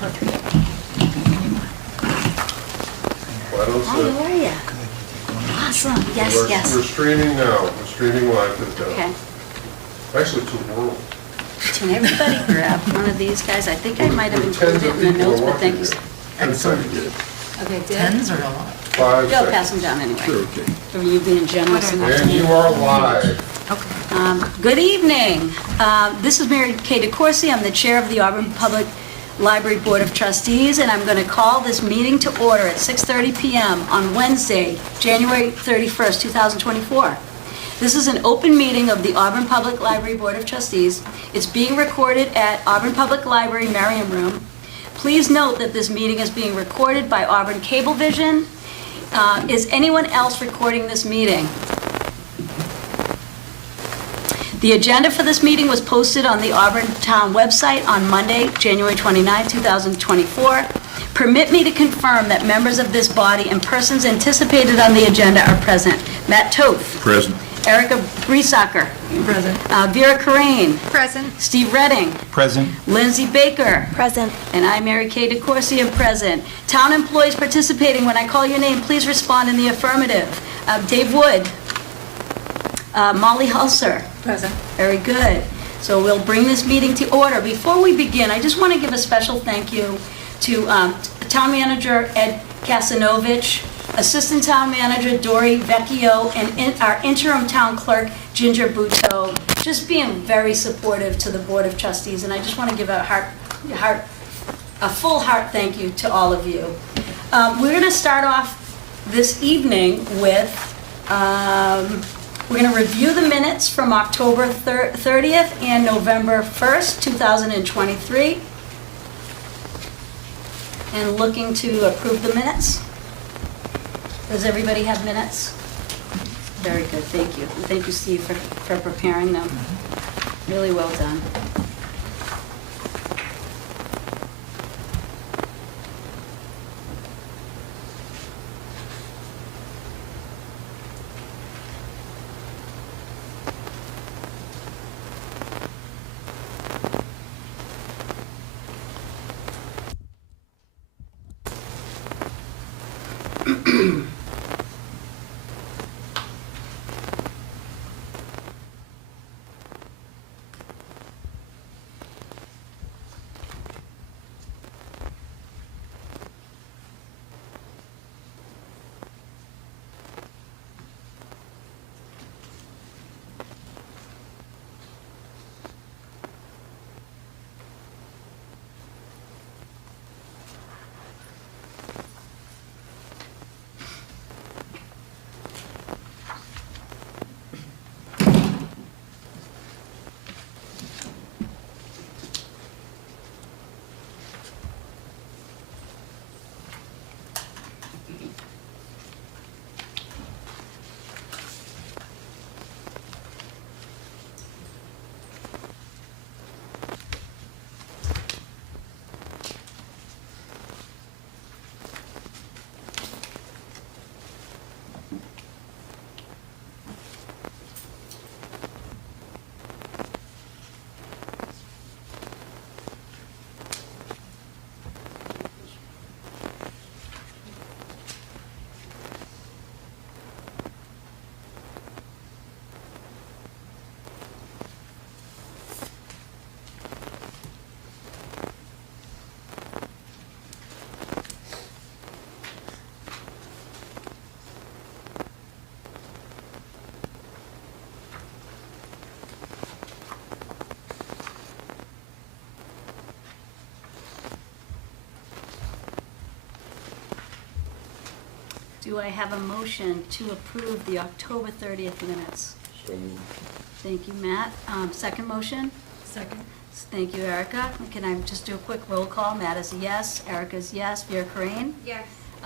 Well, I don't Hi, sit. how are you? Awesome. Yes, We're yes. streaming now. We're streaming live to the Okay. town. Actually, to the world. Can everybody grab one of these guys? I think I might have Tens included of it in the people notes, are but thank you. watching it. Excellent. Okay, good. Tens or a lot? 5 You'll pass seconds. them down anyway. Sure, okay. For you being generous enough to And you me. are live. Okay. Good evening. This is Mary Kay DeCoursey. I'm the chair of the Auburn Public Library Board of Trustees, and I'm going to call this meeting to order at 6:30 PM on Wednesday, January 31st, 2024. This is an open meeting of the Auburn Public Library Board of Trustees. It's being recorded at Auburn Public Library Merriam Room. Please note that this meeting is being recorded by Auburn Cablevision. Is anyone else recording this meeting? The agenda for this meeting was posted on the Auburn Town website on Monday, January 29, 2024. Permit me to confirm that members of this body and persons anticipated on the agenda are present. Matt Toth. Present. Erica Breesacker. Present. Vera Corain. Present. Steve Redding. Present. Lindsay Baker. Present. And I, Mary Kay DeCoursey, am present. Town employees participating, when I call your name, please respond in the affirmative. Dave Wood. Molly Hulser. Present. Very good. So we'll bring this meeting to order. Before we begin, I just want to give a special thank you to Town Manager Ed Kasanovich, Assistant Town Manager Dory Vecchio, and our interim Town Clerk Ginger Buteau, just being very supportive to the Board of Trustees. And I just want to give a full heart thank you to all of you. We're going to start off this evening with we're going to review the minutes from October 30th and November 1st, 2023, and looking to approve the minutes. Does everybody have minutes? Very good, thank you. And thank you, Steve, for preparing them. Really well done. Do I have a motion to approve the October 30th minutes? So Thank you, Matt. Second motion? Second. Thank you, Erica. Can I just do a quick roll call? Matt is a yes, Erica's yes, Vera Corain, Yes.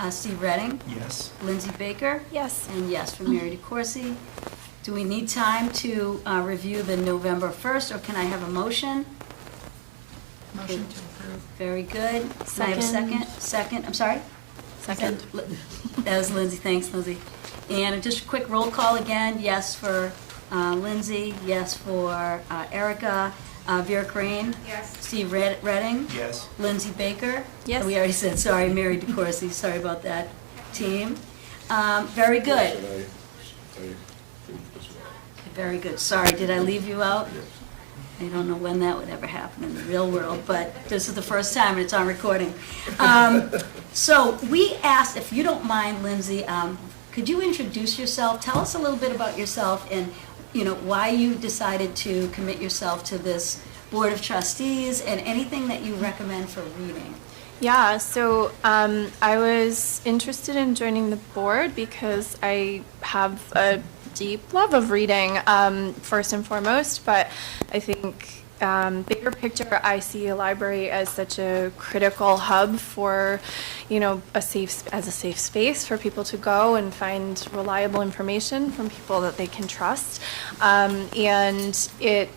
Steve Redding, Yes. Lindsay Baker, Yes. and yes from Mary DeCoursey. Do we need time to review the November 1st, or can I have a motion? Motion to approve. Very good. Can I have a Second. second? Second, I'm sorry? Second. That was Lindsay, thanks, Lindsay. And just a quick roll call again, yes for Lindsay, yes for Erica, Vera Crane? Yes. Steve Redding? Yes. Lindsay Baker? Yes. We already said, sorry, Mary DeCoursey, sorry about that. Team? Very good. And I think as well. Very good. Sorry, did I leave you out? I don't know when that would ever happen in the real world, but this is the first time and it's on recording. So we asked, if you don't mind, Lindsay, could you introduce yourself? Tell us a little bit about yourself and, why you decided to commit yourself to this Board of Trustees and anything that you recommend for reading. Yeah, so I was interested in joining the board because I have a deep love of reading, first and foremost, but I think bigger picture, I see a library as such a critical hub for, a safe space for people to go and find reliable information from people that they can trust. And it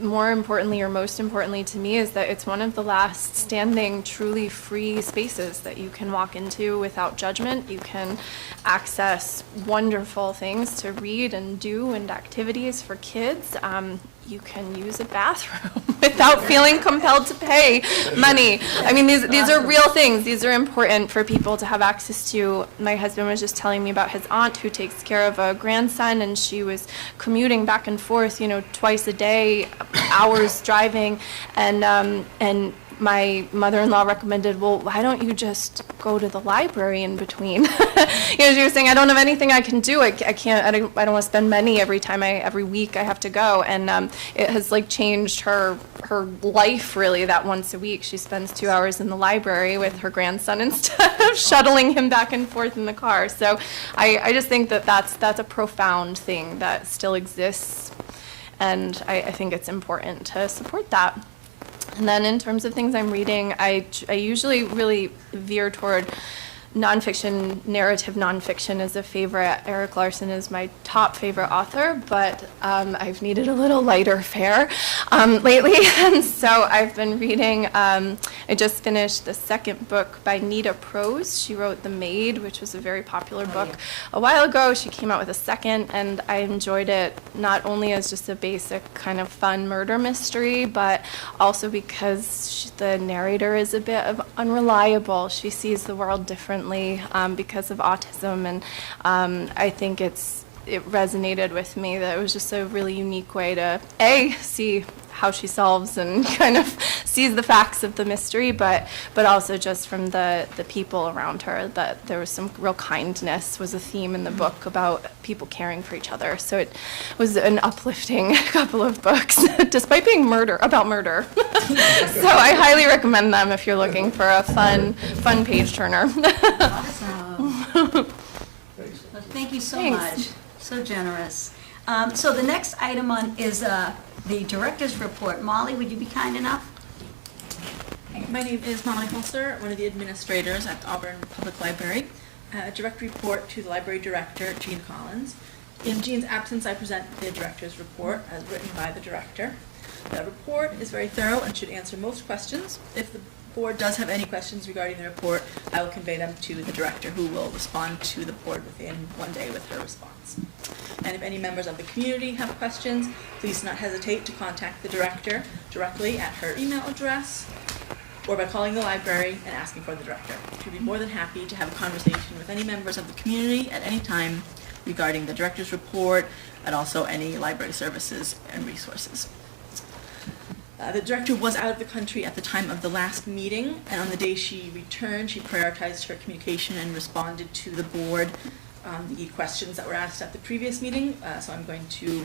more importantly, or most importantly to me, is that it's one of the last standing truly free spaces that you can walk into without judgment. You can access wonderful things to read and do and activities for kids. You can use a bathroom without feeling compelled to pay money. I mean, these are real things. These are important for people to have access to. My husband was just telling me about his aunt who takes care of a grandson, and she was commuting back and forth, twice a day, hours driving, and my mother-in-law recommended, well, why don't you just go to the library in between? She was saying, I don't have anything I can do. I don't want to spend money every week I have to go. And it has changed her life really, that once a week she spends 2 hours in the library with her grandson instead of shuttling him back and forth in the car. So I just think that's a profound thing that still exists. And I think it's important to support that. And then in terms of things I'm reading, I usually really veer toward nonfiction. Narrative nonfiction is a favorite. Eric Larson is my top favorite author, but I've needed a little lighter fare lately. And so I've been reading, I just finished the second book by Nita Prose. She wrote The Maid, which was a very popular book a while ago. She came out with a second, and I enjoyed it not only as just a basic kind of fun murder mystery, but also because the narrator is a bit of unreliable. She sees the world differently because of autism, and I think it resonated with me that it was just a really unique way to see how she solves and kind of sees the facts of the mystery, but also just from the people around her, that there was some real kindness was a theme in the book about people caring for each other. So it was an uplifting couple of books, despite being about murder. So I highly recommend them if you're looking for a fun page turner. Awesome. Well, thank you so Thanks. much. So generous. So the next item on is the director's report. Molly, would you be kind enough? My name is Molly Holster, one of the administrators at the Auburn Public Library. A direct report to the library director, Jean Collins. In Jean's absence, I present the director's report as written by the director. The report is very thorough and should answer most questions. If the board does have any questions regarding the report, I will convey them to the director, who will respond to the board within 1 day with her response. And if any members of the community have questions, please do not hesitate to contact the director directly at her email address or by calling the library and asking for the director. She'll be more than happy to have a conversation with any members of the community at any time regarding the director's report and also any library services and resources. The director was out of the country at the time of the last meeting, and on the day she returned, she prioritized her communication and responded to the board the questions that were asked at the previous meeting, so I'm going to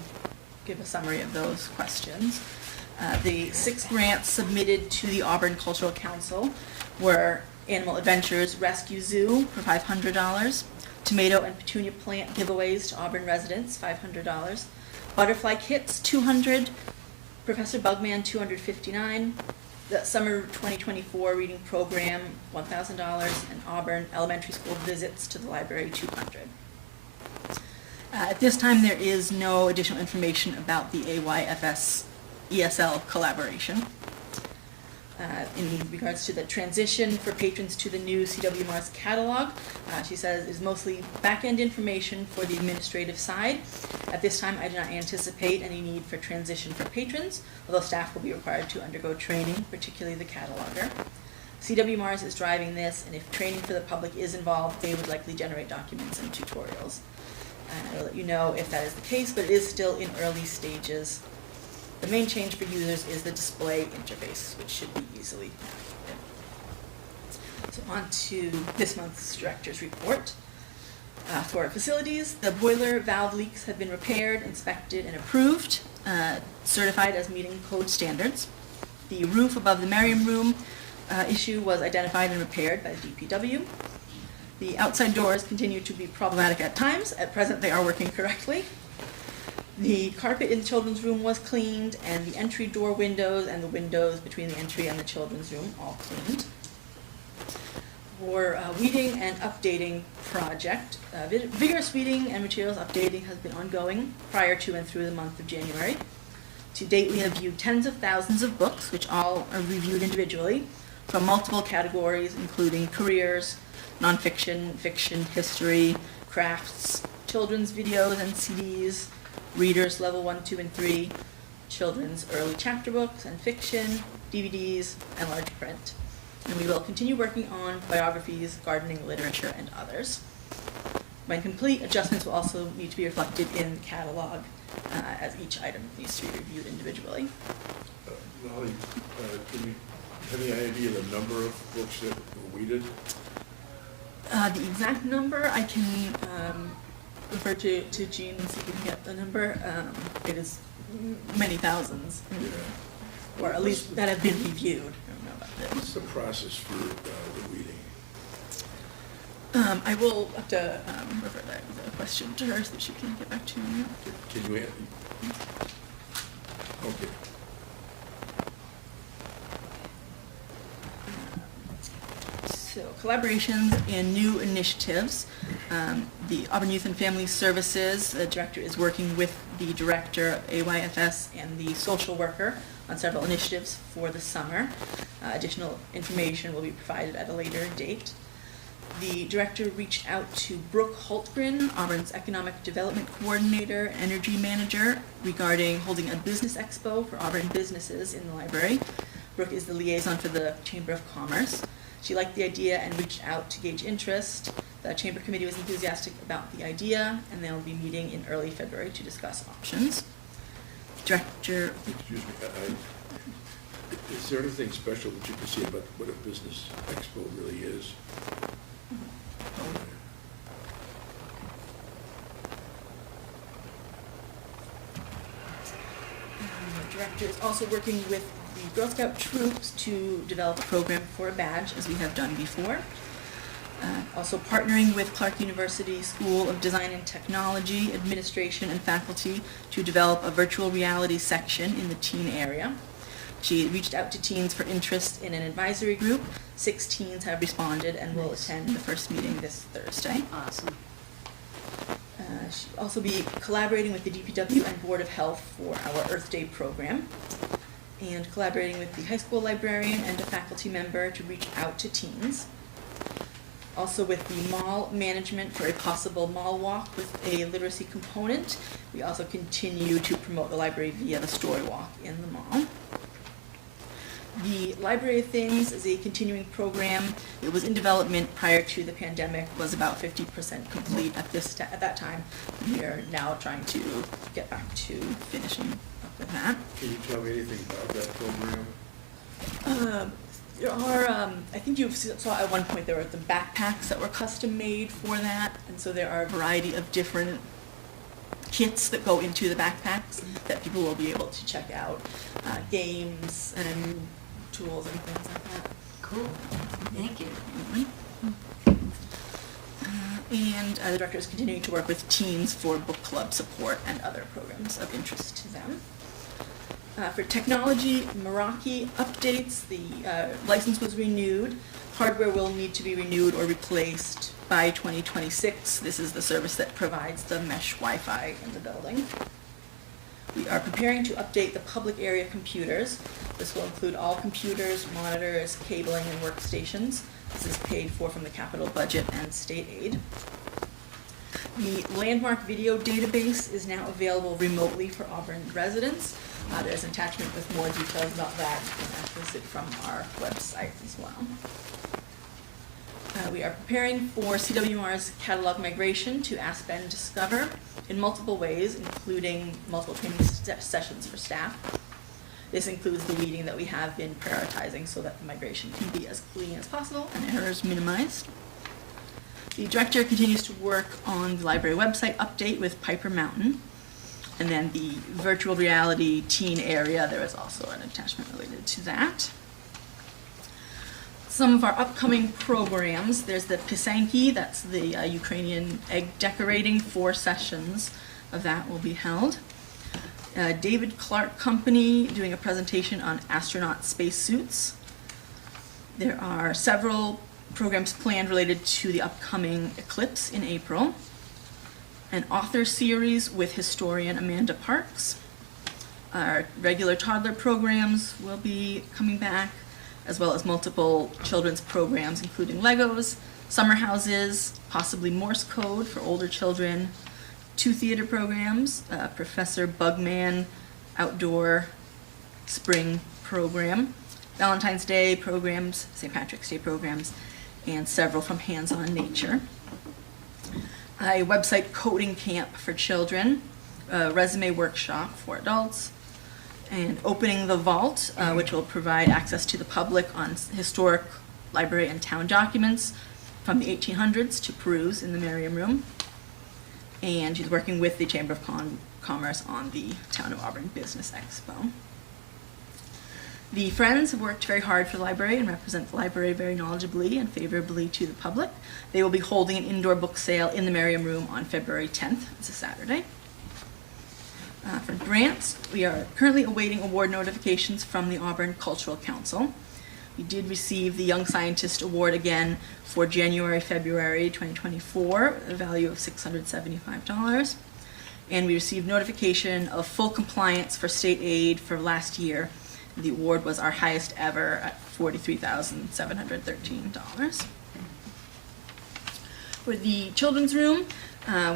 give a summary of those questions. The 6 grants submitted to the Auburn Cultural Council were Animal Adventures Rescue Zoo for $500, tomato and petunia plant giveaways to Auburn residents, $500, butterfly kits, $200, Professor Bugman, $259, the Summer 2024 Reading Program, $1,000, and Auburn Elementary School visits to the library, $200. At this time, there is no additional information about the AYFS ESL collaboration. in regards to the transition for patrons to the new CW Mars catalog. She says is mostly back-end information for the administrative side. At this time, I do not anticipate any need for transition for patrons, although staff will be required to undergo training, particularly the cataloger. CW Mars is driving this, and if training for the public is involved, they would likely generate documents and tutorials. And I will let you know if that is the case, but it is still in early stages. The main change for users is the display interface, which should be easily navigated. So on to this month's director's report. For our facilities, the boiler valve leaks have been repaired, inspected, and approved, certified as meeting code standards. The roof above the Merriam room issue was identified and repaired by the DPW. The outside doors continue to be problematic at times. At present, they are working correctly. The carpet in the children's room was cleaned, and the entry door windows and the windows between the entry and the children's room all cleaned. For weeding and updating project, vigorous weeding and materials updating has been ongoing prior to and through the month of January. To date, we have viewed tens of thousands of books, which all are reviewed individually, from multiple categories, including careers, nonfiction, fiction, history, crafts, children's videos and CDs, readers level 1, 2, and 3, children's early chapter books and fiction, DVDs, and large print. And we will continue working on biographies, gardening, literature, and others. When complete, adjustments will also need to be reflected in the catalog, as each item needs to be reviewed individually. Molly, do you have any idea of the number of books that were weeded? The exact number, I can refer to Jean and see if we can get the number. It is many thousands, Yeah. or at least that have been reviewed. I don't know about this. What's the process for the weeding? I will have to refer the question to her so that she can get back to you. Can you answer? Okay. So collaborations and new initiatives. The Auburn Youth and Family Services, the director is working with the director of AYFS and the social worker on several initiatives for the summer. Additional information will be provided at a later date. The director reached out to Brooke Holtgren, Auburn's Economic Development Coordinator, Energy Manager, regarding holding a business expo for Auburn businesses in the library. Brooke is the liaison for the Chamber of Commerce. She liked the idea and reached out to gauge interest. The Chamber Committee was enthusiastic about the idea, and they'll be meeting in early February to discuss options. Director. Excuse me, is there anything special that you can see about what a business expo really is? The director is also working with the Girl Scout troops to develop a program for a badge, as we have done before. Also partnering with Clark University School of Design and Technology, administration, and faculty to develop a virtual reality section in the teen area. She reached out to teens for interest in an advisory group. 6 teens have responded and will attend the first meeting this Thursday. Awesome. She'll also be collaborating with the DPW and Board of Health for our Earth Day program, and collaborating with the high school librarian and a faculty member to reach out to teens. Also with the mall management for a possible mall walk with a literacy component. We also continue to promote the library via the story walk in the mall. The Library of Things is a continuing program. It was in development prior to the pandemic, was about 50% complete at that time. We are now trying to get back to finishing up with that. Can you tell me anything about that program? There are, I think you saw at one point there were the backpacks that were custom made for that, and so there are a variety of different kits that go into the backpacks that people will be able to check out, games and tools and things like that. Cool. Thank you. And the director is continuing to work with teens for book club support and other programs of interest to them. For technology, Meraki updates, the license was renewed. Hardware will need to be renewed or replaced by 2026. This is the service that provides the mesh Wi-Fi in the building. We are preparing to update the public area computers. This will include all computers, monitors, cabling, and workstations. This is paid for from the capital budget and state aid. The landmark video database is now available remotely for Auburn residents. There's an attachment with more details about that. You can access it from our website as well. We are preparing for CWR's catalog migration to Aspen Discover in multiple ways, including multiple training sessions for staff. This includes the weeding that we have been prioritizing so that the migration can be as clean as possible and errors minimized. The director continues to work on the library website update with Piper Mountain. And then the virtual reality teen area, there is also an attachment related to that. Some of our upcoming programs, there's the Pisanki, that's the Ukrainian egg decorating. 4 sessions of that will be held. David Clark Company doing a presentation on astronaut spacesuits. There are several programs planned related to the upcoming eclipse in April. An author series with historian Amanda Parks. Our regular toddler programs will be coming back, as well as multiple children's programs, including Legos, summer houses, possibly Morse code for older children, 2 theater programs, Professor Bugman outdoor spring program, Valentine's Day programs, St. Patrick's Day programs, and several from Hands on Nature. A website coding camp for children, a resume workshop for adults, and Opening the Vault, which will provide access to the public on historic library and town documents from the 1800s to peruse in the Merriam Room. And she's working with the Chamber of Commerce on the Town of Auburn Business Expo. The Friends have worked very hard for the library and represent the library very knowledgeably and favorably to the public. They will be holding an indoor book sale in the Merriam Room on February 10th. It's a Saturday. For grants, we are currently awaiting award notifications from the Auburn Cultural Council. We did receive the Young Scientist Award again for January, February 2024, a value of $675. And we received notification of full compliance for state aid for last year. The award was our highest ever at $43,713. For the children's room,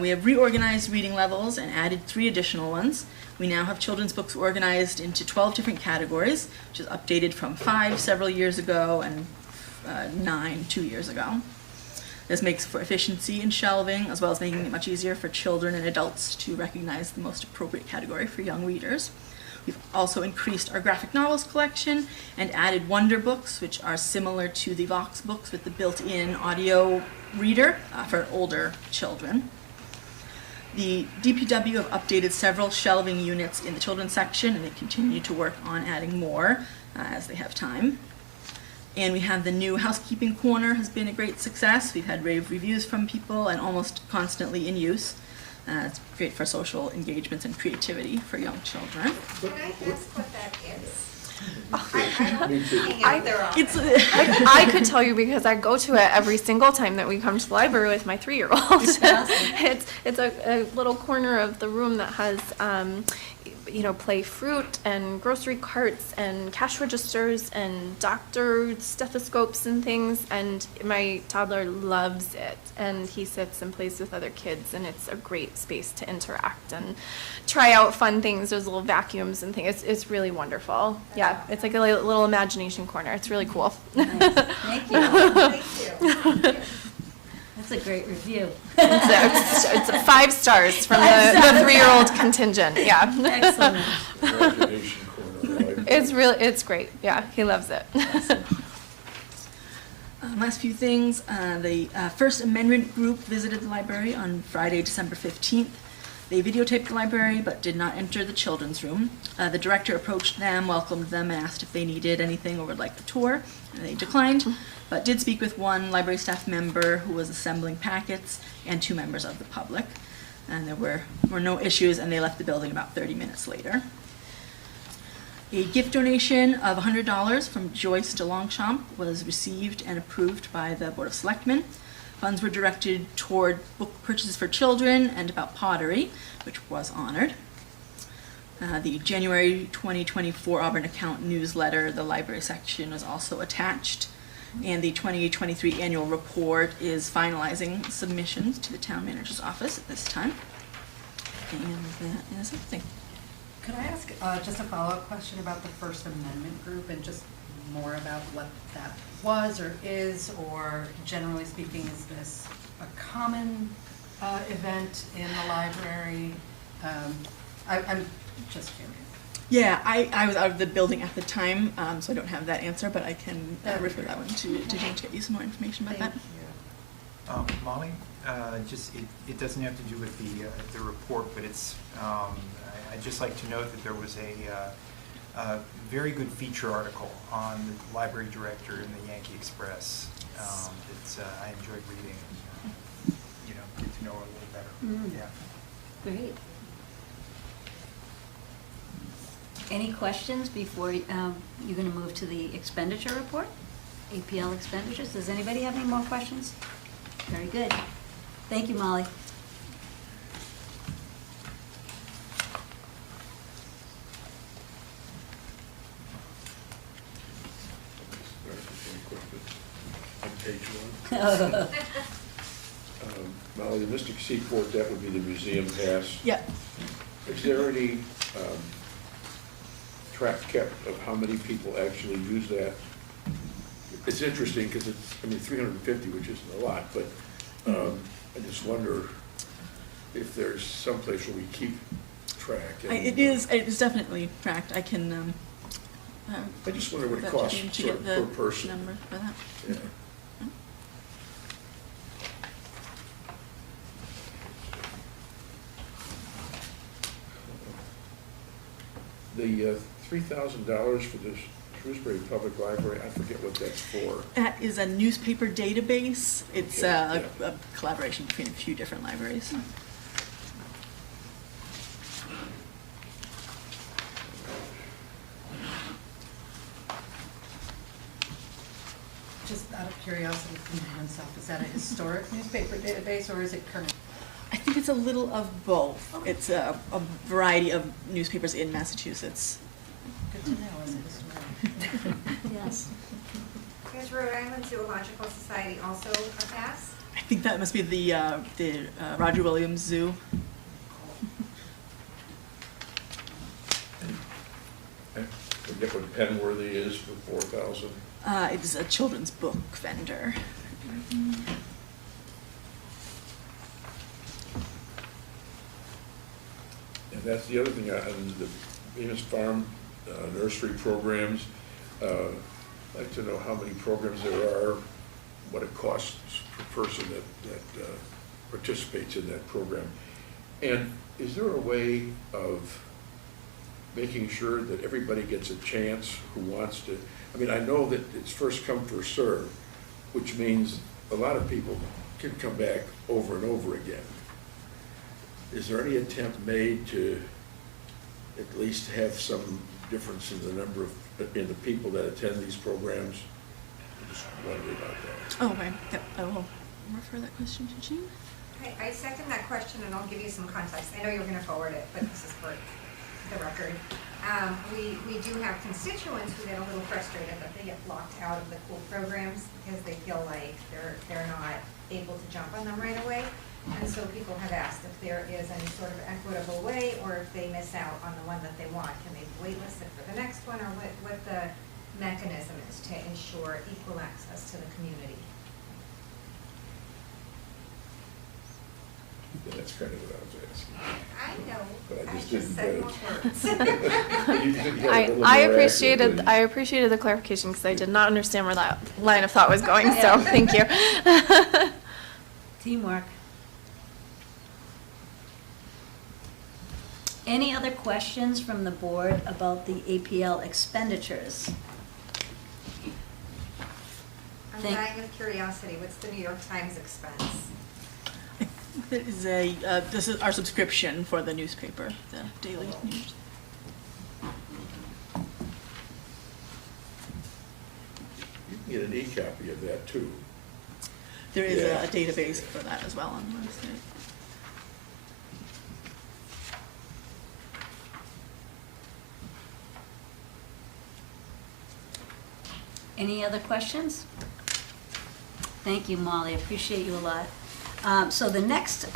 we have reorganized reading levels and added 3 additional ones. We now have children's books organized into 12 different categories, which is updated from 5 several years ago and 9 2 years ago. This makes for efficiency in shelving, as well as making it much easier for children and adults to recognize the most appropriate category for young readers. We've also increased our graphic novels collection and added Wonder books, which are similar to the Vox books with the built-in audio reader for older children. The DPW have updated several shelving units in the children's section, and they continue to work on adding more as they have time. And we have the new housekeeping corner has been a great success. We've had rave reviews from people and almost constantly in use. It's great for social engagements and creativity for young children. Can I ask what that is? Me too. I could tell you because I go to it every single time that we come to the library with my 3-year-old. It's a little corner of the room that has play fruit and grocery carts and cash registers and doctor stethoscopes and things, and my toddler loves it, and he sits and plays with other kids, and it's a great space to interact and try out fun things. There's little vacuums and things. It's really wonderful. Yeah, it's like a little imagination corner. It's really cool. Nice. Thank you. Thank you. That's a great review. It's 5 stars from the 3-year-old contingent. Yeah. Excellent. Imagination corner, right? It's great. Yeah, he loves it. Last few things. The First Amendment group visited the library on Friday, December 15th. They videotaped the library but did not enter the children's room. The director approached them, welcomed them, and asked if they needed anything or would like a tour, and they declined, but did speak with one library staff member who was assembling packets and 2 members of the public. And there were no issues, and they left the building about 30 minutes later. A gift donation of $100 from Joyce DeLongchamp was received and approved by the Board of Selectmen. Funds were directed toward book purchases for children and about pottery, which was honored. The January 2024 Auburn Account newsletter, the library section, is also attached. And the 2023 annual report is finalizing submissions to the town manager's office at this time. And that is everything. Could I ask just a follow-up question about the First Amendment group and just more about what that was or is, or generally speaking, is this a common event in the library? I'm just curious. Yeah, I was out of the building at the time, so I don't have that answer, but I can That'd be refer great. that one to Jane to get you some more information about Thank that. you. Molly, just, it doesn't have to do with the report, but it's, I'd just like to note that there was a very good feature article on the library director in the Yankee Express. It's, I enjoyed reading and, get to know her a little better. Mm. Yeah. Great. Any questions before you're going to move to the expenditure report? APL expenditures. Does anybody have any more questions? Very good. Thank you, Molly. On page one. Molly, the Mystic Seaport, that would be the museum pass. Yep. Is there any track kept of how many people actually use that? It's interesting because it's, 350, which isn't a lot, but I just wonder if there's some place where we keep track. It is definitely tracked. I can, I just wonder what it that costs Jane to sort get of the per person. number for that. Yeah. The $3,000 for the Shrewsbury Public Library, I forget what that's for. That is a newspaper database. It's Okay, a collaboration between a few different libraries. Just out of curiosity from myself, is that a historic newspaper database or is it current? I think it's a little of both. It's a variety of newspapers in Massachusetts. Good to know as a historian. Yes. Is Rhode Island Zoological Society also a pass? I think that must be the Roger Williams Zoo. I forget what Penworthy is for 4,000. It's a children's book vendor. And that's the other thing, on the Venus Farm nursery programs, I'd like to know how many programs there are, what it costs per person that participates in that program. And is there a way of making sure that everybody gets a chance who wants to? I know that it's first come, first served, which means a lot of people can come back over and over again. Is there any attempt made to at least have some difference in the number of, in the people that attend these programs? I'm just wondering about that. Oh, right. Yep. I will refer that question to Jean. I second that question, and I'll give you some context. I know you're going to forward it, but this is for the record. We do have constituents who get a little frustrated that they get locked out of the cool programs because they feel like they're not able to jump on them right away. And so people have asked if there is any sort of equitable way, or if they miss out on the one that they want, can they waitlist it for the next one, or what the mechanism is to ensure equal access to the community. Yeah, that's kind of what I was asking. I know, But I I just just didn't said get more words. You get a little I more appreciated active, I appreciated the clarification because I did not understand where that line of thought was going. So thank you. Teamwork. Any other questions from the board about the APL expenditures? I'm Thank- dying of curiosity, what's the New York Times expense? It is this is our subscription for the newspaper, the daily news. You can get an e-copy of that too. There is Yeah. a database for that as well on the website. Any other questions? Thank you, Molly, I appreciate you a lot. So the next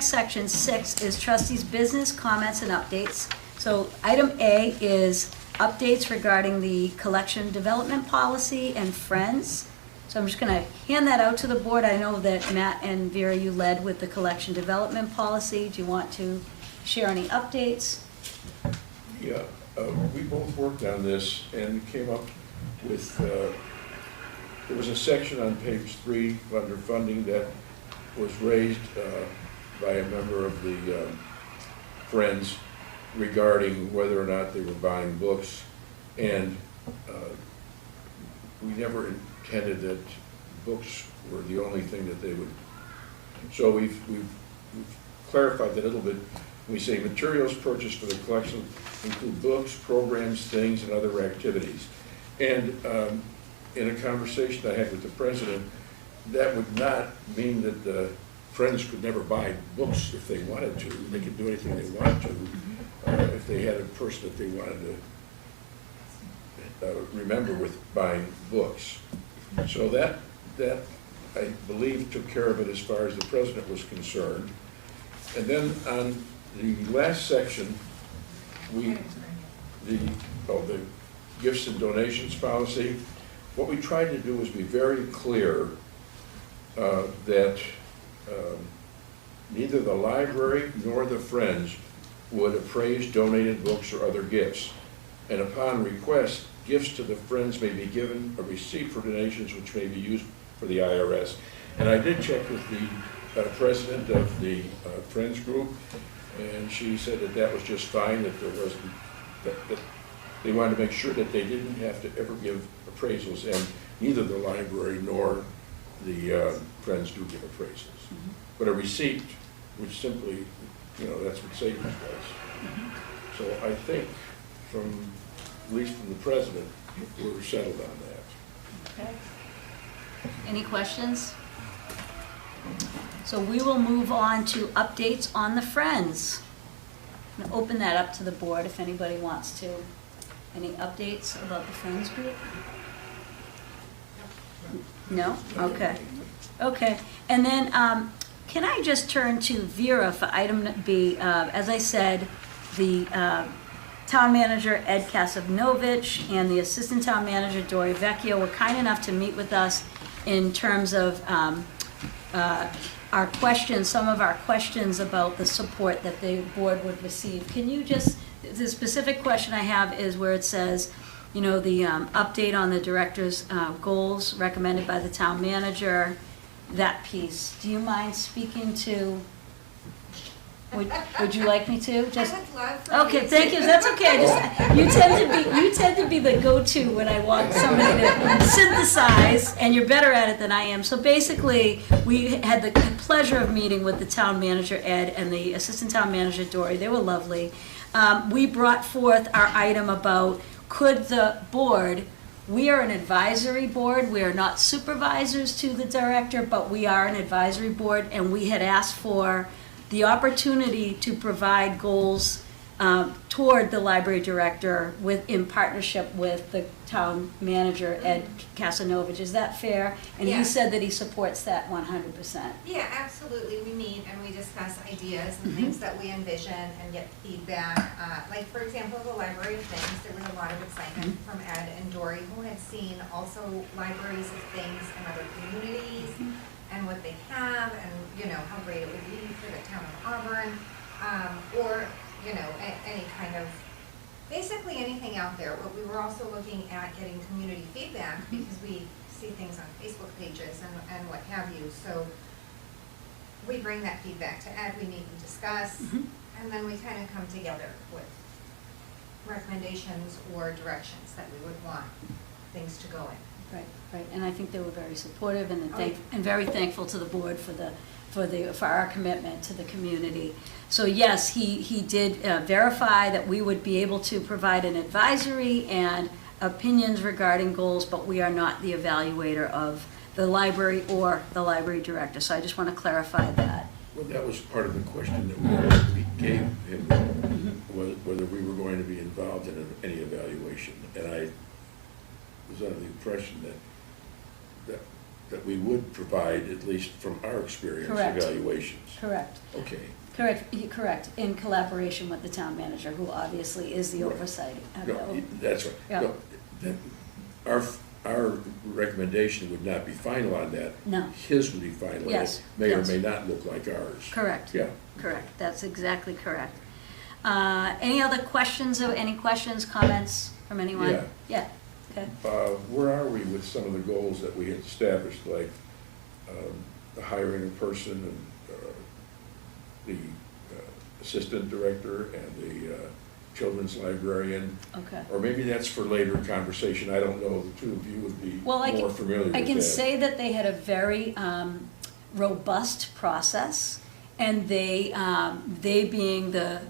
section, 6, is trustees' business, comments, and updates. So item A is updates regarding the collection development policy and friends. So I'm just gonna hand that out to the board. I know that Matt and Vera, you led with the collection development policy. Do you want to share any updates? Yeah, we both worked on this and came up with, there was a section on page 3 under funding that was raised by a member of the Friends regarding whether or not they were buying books. And we never intended that books were the only thing that they would. So we've clarified that a little bit. We say materials purchased for the collection include books, programs, things, and other activities. And in a conversation I had with the president, that would not mean that the Friends could never buy books if they wanted to. They could do anything they wanted to if they had a person that they wanted to remember with buying books. So that I believe took care of it as far as the president was concerned. And then on the last section, the gifts and donations policy, what we tried to do was be very clear that neither the library nor the Friends would appraise donated books or other gifts. And upon request, gifts to the Friends may be given a receipt for donations which may be used for the IRS. And I did check with the president of the Friends group, and she said that that was just fine, that there wasn't, that they wanted to make sure that they didn't have to ever give appraisals, and neither the library nor the Friends do give appraisals. Mm-hmm. But a receipt, which simply, that's what savings does. Mm-hmm. So I think at least from the president, we're settled on that. Okay. Any questions? So we will move on to updates on the Friends. I'm gonna open that up to the board if anybody wants to. Any updates about the Friends group? No? Okay. Okay. And then, can I just turn to Vera for item B? As I said, the town manager, Ed Kasanovich, and the assistant town manager, Dory Vecchio, were kind enough to meet with us in terms of our questions, some of our questions about the support that the board would receive. Can you just, the specific question I have is where it says, the update on the director's goals recommended by the town manager, that piece. Do you mind speaking to, would you like me to? Just, I would love for okay, you thank to. you, that's okay. You tend to be the go-to when I want somebody to synthesize, and you're better at it than I am. So basically, we had the pleasure of meeting with the town manager, Ed, and the assistant town manager, Dory. They were lovely. We brought forth our item about, could the board, we are an advisory board, we are not supervisors to the director, but we are an advisory board, and we had asked for the opportunity to provide goals toward the library director in partnership with the town manager, Ed Kasanovich. Is that fair? And Yeah. he said that he supports that 100%. Yeah, absolutely. We meet and we discuss ideas and Mhm. things that we envision and get feedback. Like, for example, the Library of Things, there was a lot of excitement from Ed and Dory, who had seen also libraries of things in other communities and what they have, and, how great it would be for the town of Auburn, or, any kind of, basically anything out there. But we were also looking at getting community feedback, because we see things on Facebook pages and what have you. So we bring that feedback to Ed, we meet and discuss, and then we kind of come together with recommendations or directions that we would want things to go in. Right, right, and I think they were very supportive and Oh, yeah. and very thankful to the board for our commitment to the community. So yes, he did verify that we would be able to provide an advisory and opinions regarding goals, but we are not the evaluator of the library or the library director. So I just want to clarify that. Well, that was part of the question that we gave him, whether we were going to be involved in any evaluation. And was under the impression that we would provide, at least from our experience, Correct. evaluations. Correct. Okay. Correct, in collaboration with the town manager, who obviously is the Right. oversight. No, that's right. Yeah. No, our recommendation would not be final on that. No. His would be final. Yes, It may or yes. may not look like ours. Correct. Yeah. Correct, that's exactly correct. Any other questions, or any questions, comments from anyone? Yeah. Yeah, okay. Where are we with some of the goals that we had established, like the hiring a person and the assistant director and the children's librarian? Okay. Or maybe that's for later conversation. I don't know. The two of you would be Well, more familiar with that. I can say that they had a very robust process, and they being the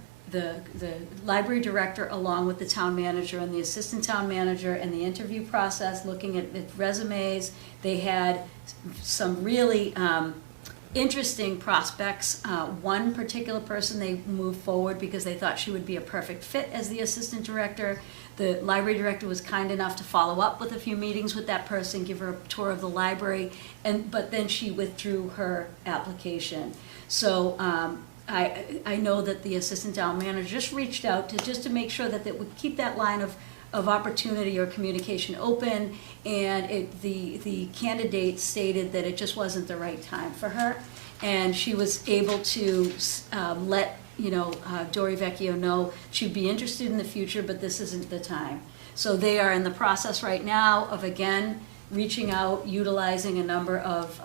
library director, along with the town manager and the assistant town manager, and the interview process, looking at resumes, they had some really interesting prospects. One particular person they moved forward because they thought she would be a perfect fit as the assistant director. The library director was kind enough to follow up with a few meetings with that person, give her a tour of the library, but then she withdrew her application. So I know that the assistant town manager just reached out to make sure that they would keep that line of opportunity or communication open, and the candidate stated that it just wasn't the right time for her, and she was able to let Dory Vecchio know she'd be interested in the future, but this isn't the time. So they are in the process right now of, again, reaching out, utilizing a number of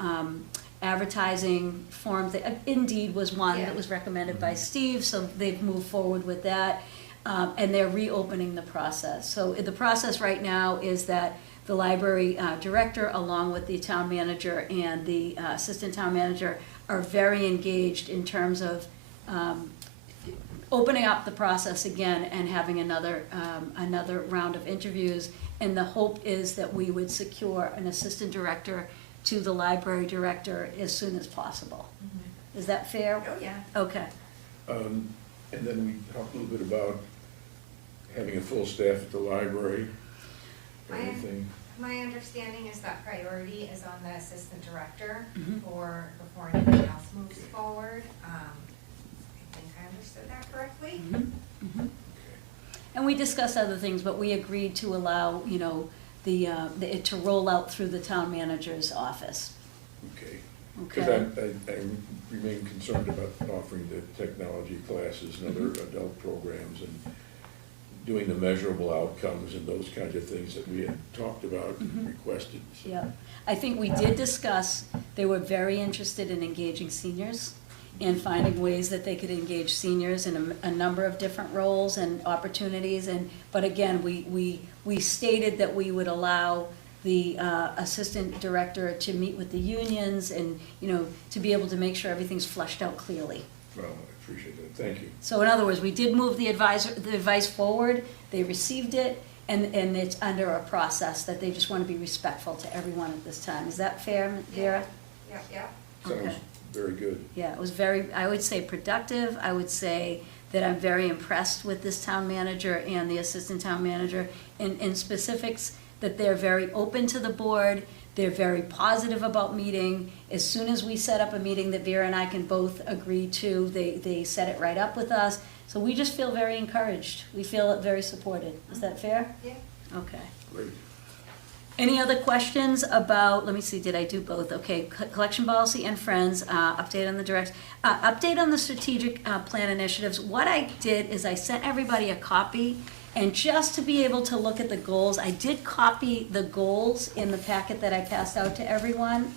advertising forms. Indeed was one that was recommended by Steve, so they've moved forward with that, and they're reopening the process. So the process right now is that the library director, along with the town manager and the assistant town manager, are very engaged in terms of opening up the process again and having another round of interviews. And the hope is that we would secure an assistant director to the library director as soon as possible. Mm-hmm. Is that fair? Oh, yeah. Okay. And then we talked a little bit about having a full staff at the library. Anything? My understanding is that priority is on the assistant director Mhm. before anything else moves forward. I think I understood that correctly. Mhm, mhm. And we discussed other things, but we agreed to allow, it to roll out through the town manager's office. Okay. Okay. Because I remain concerned about offering the technology classes and other adult programs and doing the measurable outcomes and those kinds of things that we had talked about and requested. So. Yeah, I think we did discuss, they were very interested in engaging seniors and finding ways that they could engage seniors in a number of different roles and opportunities. But again, we stated that we would allow the assistant director to meet with the unions and, to be able to make sure everything's fleshed out clearly. Well, I appreciate that. Thank you. So in other words, we did move the advice forward, they received it, and it's under a process that they just want to be respectful to everyone at this time. Is that fair, Vera? Yeah. Sounds Okay. very good. Yeah, it was very, I would say productive. I would say that I'm very impressed with this town manager and the assistant town manager in specifics, that they're very open to the board. They're very positive about meeting. As soon as we set up a meeting that Vera and I can both agree to, they set it right up with us. So we just feel very encouraged. We feel very supported. Is that fair? Yeah. Okay. Great. Any other questions about, let me see, did I do both? Okay, collection policy and friends, update on the update on the strategic plan initiatives. What I did is I sent everybody a copy, and just to be able to look at the goals, I did copy the goals in the packet that I passed out to everyone.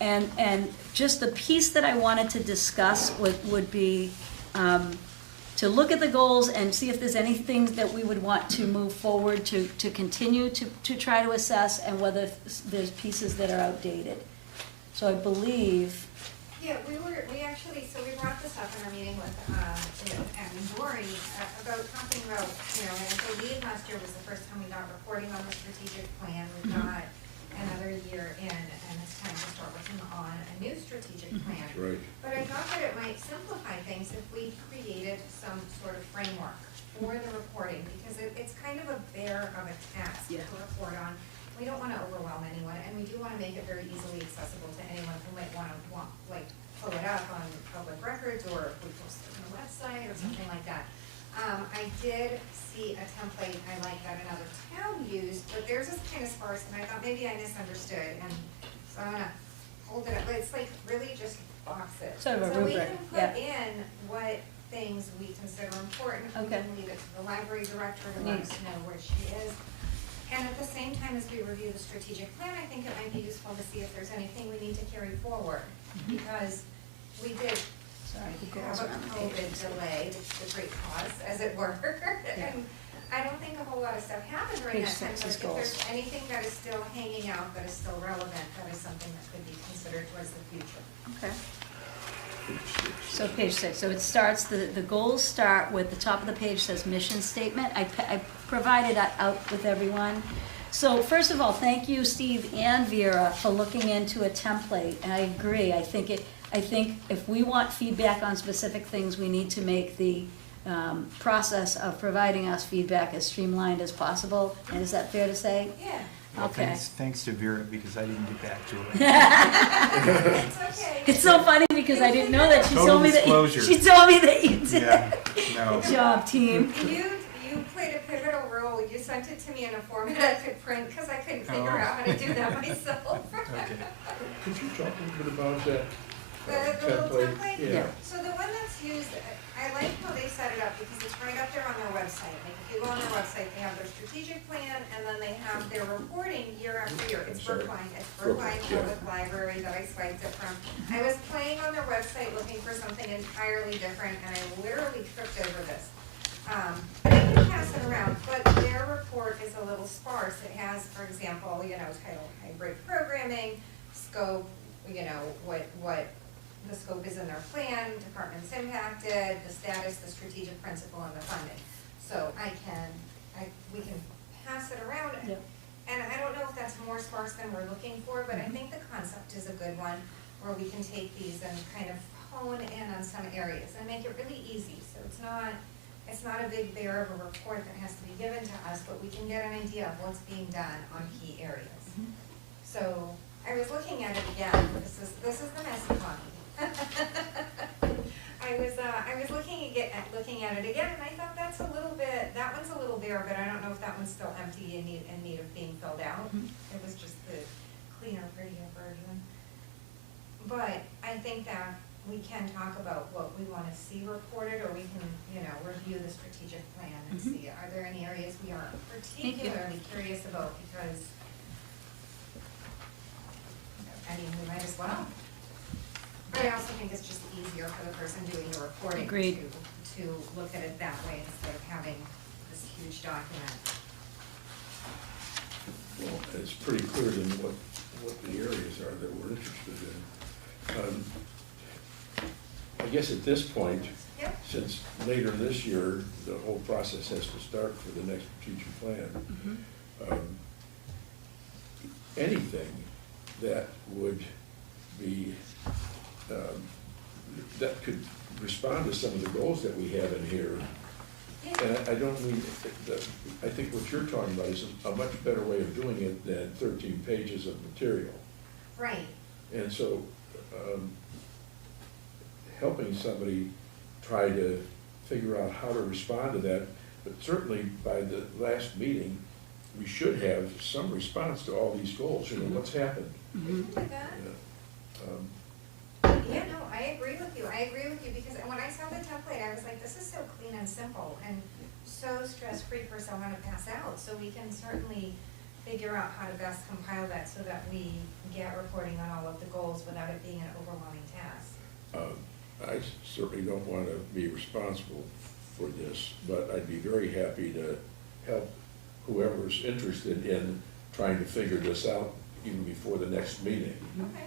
And just the piece that I wanted to discuss would be to look at the goals and see if there's anything that we would want to move forward to continue to try to assess, and whether there's pieces that are outdated. So I believe, Yeah, we brought this up in our meeting with, Adam and Dory, about talking about, and I believe last year was the first time we got reporting on the strategic plan. We got another year in, and it's time to start working on a new strategic plan. That's right. But I thought that it might simplify things if we created some sort of framework for the reporting, because it's kind of a bear of a task Yeah. to report on. course, and I thought maybe I misunderstood, and so I'm gonna hold it up, but it's like really just boxes. Sort of a So we rubric, can yeah. put in what things we consider important, we Okay. can leave it to the library director to let us know where she is. And at the same time as we review the strategic plan, I think it might be useful to see if there's anything we need to carry forward, because we did Sorry, the goals have are a on the COVID page. delay, the great cause, as it were. And I don't think a whole lot of stuff happened during Page that time, 6 but is if goals. there's anything that is still hanging out, that is still relevant, that is something that could be considered towards the future. Okay. So page 6, so it starts, the goals start with, the top of the page says mission statement. I provided that out with everyone. So first of all, thank you, Steve and Vera, for looking into a template. And I agree, I think if we want feedback on specific things, we need to make the process of providing us feedback as streamlined as possible. And is that fair to say? Yeah, Well, Okay. thanks to Vera, because I didn't get back to her. it's okay. It's so funny because I didn't know that. She Total told me that, disclosure. she told me that you did. Yeah, no. Good job, team. You played a pivotal role. You sent it to me in a format I could print, because I couldn't figure Oh. out how to do that myself. Okay. Could you talk a little bit about that The little template? Yeah. So the one that's used, I like how they set it up, because it's right up there on their website. Like, if you go on their website, they have their strategic plan, and then they have their reporting year after year. It's I'm sorry. Brookline, Brookline, yeah. Public Library that I swiped it from. I was playing on their website looking for something entirely different, and I literally tripped over this. But I can pass it around, but their report is a little sparse. It has, for example, title hybrid programming, scope, what the scope is in their plan, departments impacted, the status, the strategic principle, and the funding. So we can pass it around. Yep. And I don't know if that's more sparse than we're looking for, but I think the concept is a good one, where we can take these and kind of hone in on some areas and make it really easy. So it's not a big bear of a report that has to be given to us, but we can get an idea of what's being done on key areas. So I was looking at it again. This is the messy copy. I was looking at it again, and I thought that one's a little bare, but I don't know if that one's still empty and in need of being filled out. It was just the cleaner, prettier version. But I think that we can talk about what we want to see reported, or we can, review the strategic plan and see, are there any areas we are particularly curious about, because, we might as well. But I also think it's just easier for the person doing the reporting Agreed. to look at it that way instead of having this huge document. Well, it's pretty clear then what the areas are that we're interested in. I guess at this point, Yep. since later this year, the whole process has to start for the next strategic plan. Anything that would be, that could respond to some of the goals that we have in here. And I don't mean, I think what you're talking about is a much better way of doing it than 13 pages of material. Right. And so, helping somebody try to figure out how to respond to that, but certainly by the last meeting, we should have some response to all these goals, what's happened. We can do that. Yeah, no, I agree with you, because when I saw the template, I was like, this is so clean and simple, and so stress-free for someone to pass out, so we can certainly figure out how to best compile that so that we get reporting on all of the goals without it being an overwhelming task. I certainly don't want to be responsible for this, but I'd be very happy to help whoever's interested in trying to figure this out even before the next meeting. Okay.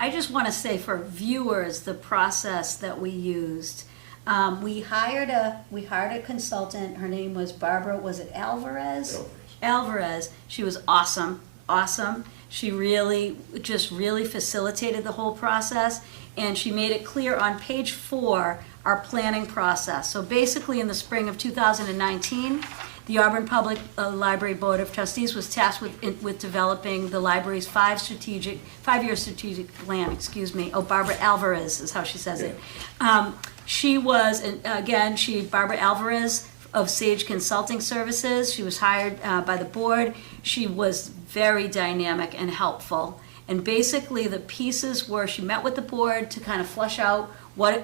I just want to say for viewers, the process that we used. We hired a consultant. Her name was Barbara. Was it Alvarez? Alvarez. She was awesome. She really facilitated the whole process, and she made it clear on page 4 our planning process. So basically, in the spring of 2019, the Auburn Public Library Board of Trustees was tasked with developing the library's five-year strategic plan. Barbara Alvarez is how she says it. She was, Barbara Alvarez of Sage Consulting Services. She was hired by the board. She was very dynamic and helpful. And basically, the pieces were, she met with the board to kind of flesh out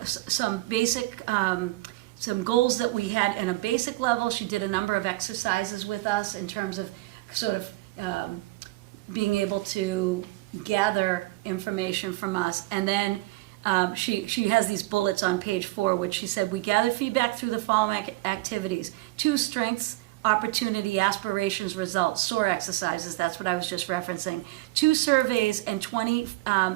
some basic, some goals that we had in a basic level. She did a number of exercises with us in terms of sort of being able to gather information from us. And then she has these bullets on page 4, which she said, we gathered feedback through the following activities: 2 strengths, opportunity, aspirations, results, SOAR exercises, that's what I was just referencing, 2 surveys, and 20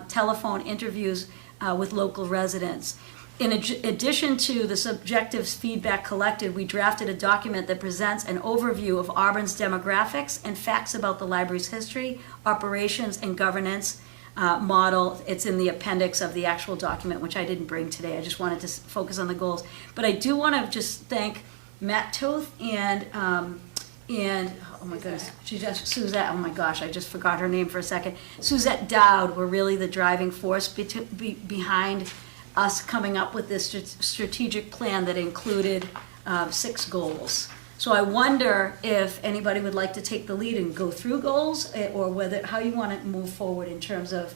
telephone interviews with local residents. In addition to the subjective feedback collected, we drafted a document that presents an overview of Auburn's demographics and facts about the library's history, operations, and governance model. It's in the appendix of the actual document, which I didn't bring today. I just wanted to focus on the goals. But I do want to just thank Matt Toth and oh my goodness, Suzette, oh my gosh, I just forgot her name for a second. Suzette Dowd were really the driving force behind us coming up with this strategic plan that included 6 goals. So I wonder if anybody would like to take the lead and go through goals, or how you want to move forward in terms of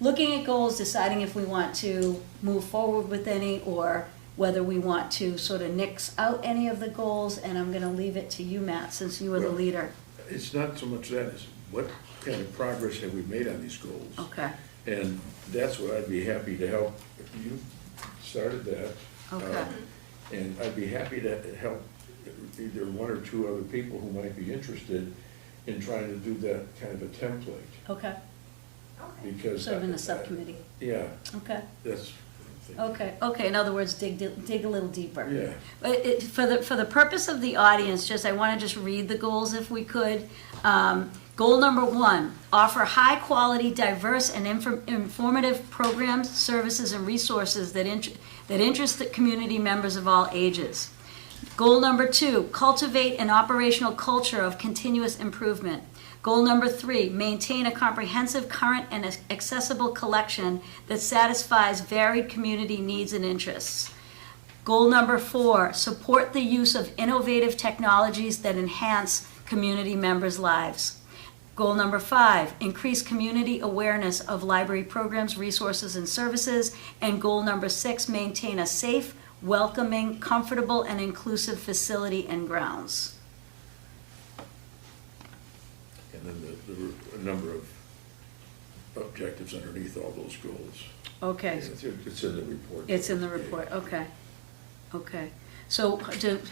looking at goals, deciding if we want to move forward with any, or whether we want to sort of nix out any of the goals. And I'm going to leave it to you, Matt, since you were the leader. It's not so much that, as what kind of progress have we made on these goals? Okay. And that's what I'd be happy to help. You started that. Okay. And I'd be happy to help either 1 or 2 other people who might be interested in trying to do that kind of a template. Okay. Okay. Because. Sort of in the subcommittee. Yeah, Okay. that's. Okay, in other words, dig a little deeper. Yeah. But for the purpose of the audience, I want to just read the goals if we could. Goal number 1, offer high-quality, diverse, and informative programs, services, and resources that interest the community members of all ages. Goal number 2, cultivate an operational culture of continuous improvement. Goal number 3, maintain a comprehensive, current, and accessible collection that satisfies varied community needs and interests. Goal number 4, support the use of innovative technologies that enhance community members' lives. Goal number 5, increase community awareness of library programs, resources, and services. And goal number 6, maintain a safe, welcoming, comfortable, and inclusive facility and grounds. And then a number of objectives underneath all those goals. Okay. It's in the report. It's in the report, okay. Okay. So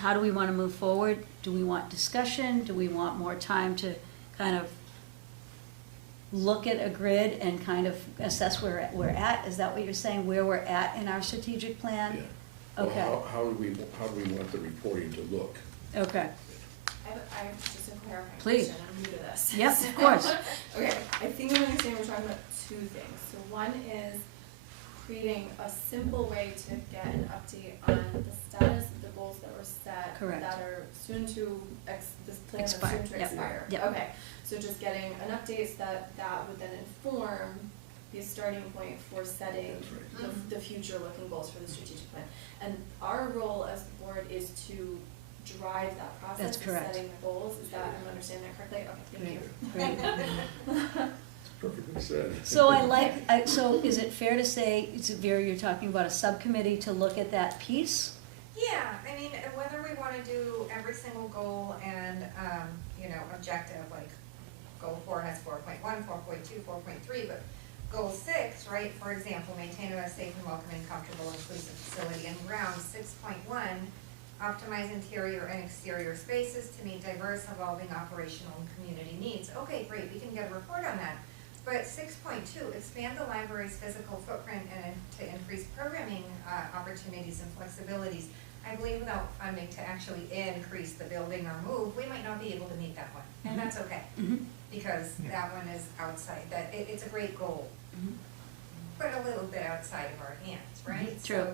how do we want to move forward? Do we want discussion? Do we want more time to kind of look at a grid and kind of assess where we're at? Is that what you're saying, where we're at in our strategic plan? Yeah. Well, Okay. how do we want the reporting to look? Okay. I have just a clarifying Please. question, I'm new to this. Yes, of course. Okay, I think I understand we're talking about 2 things. So one is creating a simple way to get an update on the status of the goals that were set. Correct. That are soon to, this plan is Expire. soon to Yep. expire. Yep. Okay, so just getting an update so that would then inform the starting point for setting That's right. the future looking goals for the strategic plan. And our role as the board is to drive that process That's of correct. setting the goals. Is that, I'm understanding that correctly? Okay, Great, thank you. great. It's perfectly said. So so is it fair to say, Vera, you're talking about a subcommittee to look at that piece? Yeah, I mean, whether we wanna do every single goal and, objective, like goal 4 has 4.1, 4.2, 4.3, but goal 6, right, for example, maintain a safe and welcoming, comfortable, inclusive facility and grounds. 6.1, optimize interior and exterior spaces to meet diverse, evolving operational and community needs. Okay, great, we can get a report on that. But 6.2, expand the library's physical footprint and to increase programming opportunities and flexibilities. I believe without funding to actually increase the building or move, we might not be able to meet that one, and that's okay, because that one is outside, it's a great goal, but a little bit outside of our hands, right? True.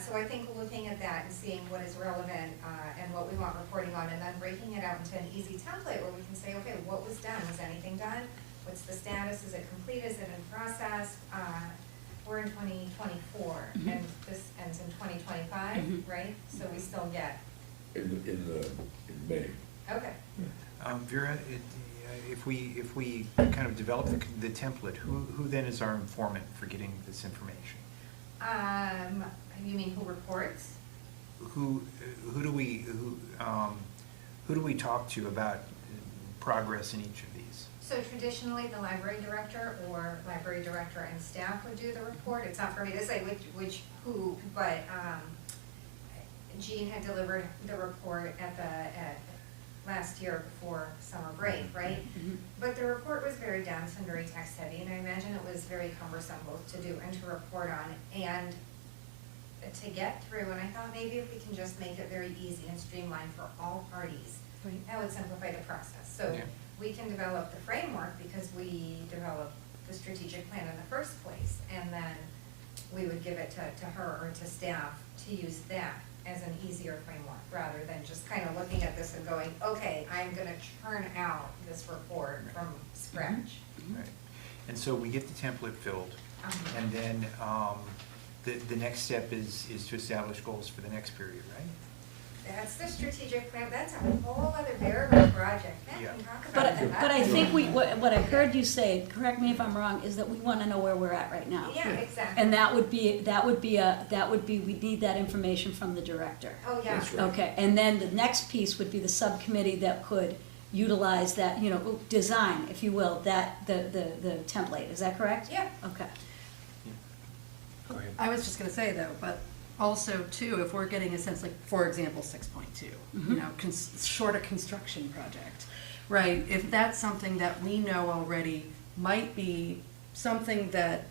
So I think looking at that and seeing what is relevant and what we want reporting on, and then breaking it out into an easy template where we can say, okay, what was done? Was anything done? What's the status? Is it complete? Is it in process? We're in 2024, and this ends in 2025, right? So we still get in May. Okay. Vera, if we kind of develop the template, who then is our informant for getting this information? You mean who reports? Who do we talk to about progress in each of these? So traditionally, the library director or library director and staff would do the report. It's not for me to say who, but Jean had delivered the report at last year before summer break, right? Mhm. But the report was very dense and very text heavy, and I imagine it was very cumbersome both to do and to report on and to get through. And I thought maybe if we can just make it very easy and streamlined for all parties, Right. that would simplify the process. So Yeah. we can develop the framework because we developed the strategic plan in the first place, and then we would give it to her or to staff to use that as an easier framework, rather than just kind of looking at this and going, okay, I'm gonna churn out this report from scratch. Right. And so we get the template filled, Uh-huh. and then the next step is to establish goals for the next period, right? That's the strategic plan, that's a whole other variable project, Matt Yeah. can talk about that. But I think what I heard you say, correct me if I'm wrong, is that we wanna know where we're at right now. Yeah, exactly. And we need that information from the director. Oh, yeah. That's right. Okay, and then the next piece would be the subcommittee that could utilize that, design, if you will, the template, is that correct? Yeah. Okay. Go ahead. I was just gonna say though, but also too, if we're getting a sense, like, for example, 6.2, short a construction project, right? If that's something that we know already might be something that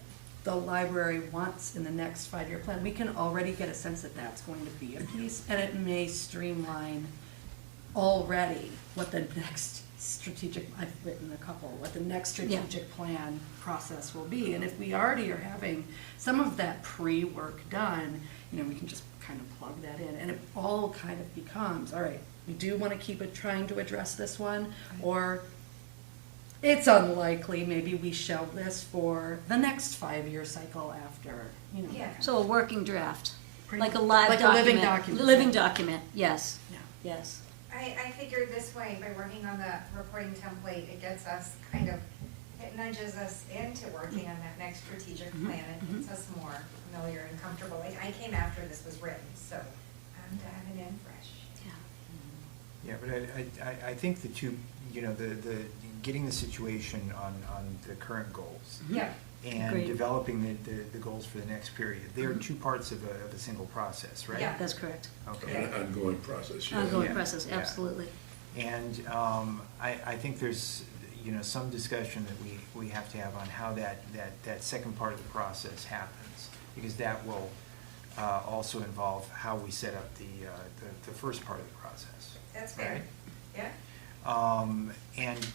the library wants in the next 5-year plan, we can already get a sense that that's going to be a piece, and it may streamline already what the next strategic, I've written a couple, what the next strategic plan process will be. And if we already are having some of that pre-work done, we can just kind of plug that in. And it all kind of becomes, all right, we do want to keep it trying to address this one, or it's unlikely, maybe we shelve this for the next 5-year cycle after, Yeah. So a working draft, Pretty- like a live like a document. living document. Living document, yes, Yeah. yes. I figured this way, by working on the reporting template, it gets us it nudges us into working on that next strategic Mhm, plan. It makes us more familiar and comfortable. Like, I came after this was written, so I'm to have it in fresh. Yeah. Yeah, but I think the two, the getting the situation on the current goals Yeah, and Agreed. developing the goals for the next period, they are two parts of a single process, right? Yeah. That's correct. Okay. An ongoing process, yeah. Ongoing Yeah, process, yeah. absolutely. And I think there's, some discussion that we have to have on how that second part of the process happens, because that will also involve how we set up the first part of the process. that's fair. Right? Yeah, And,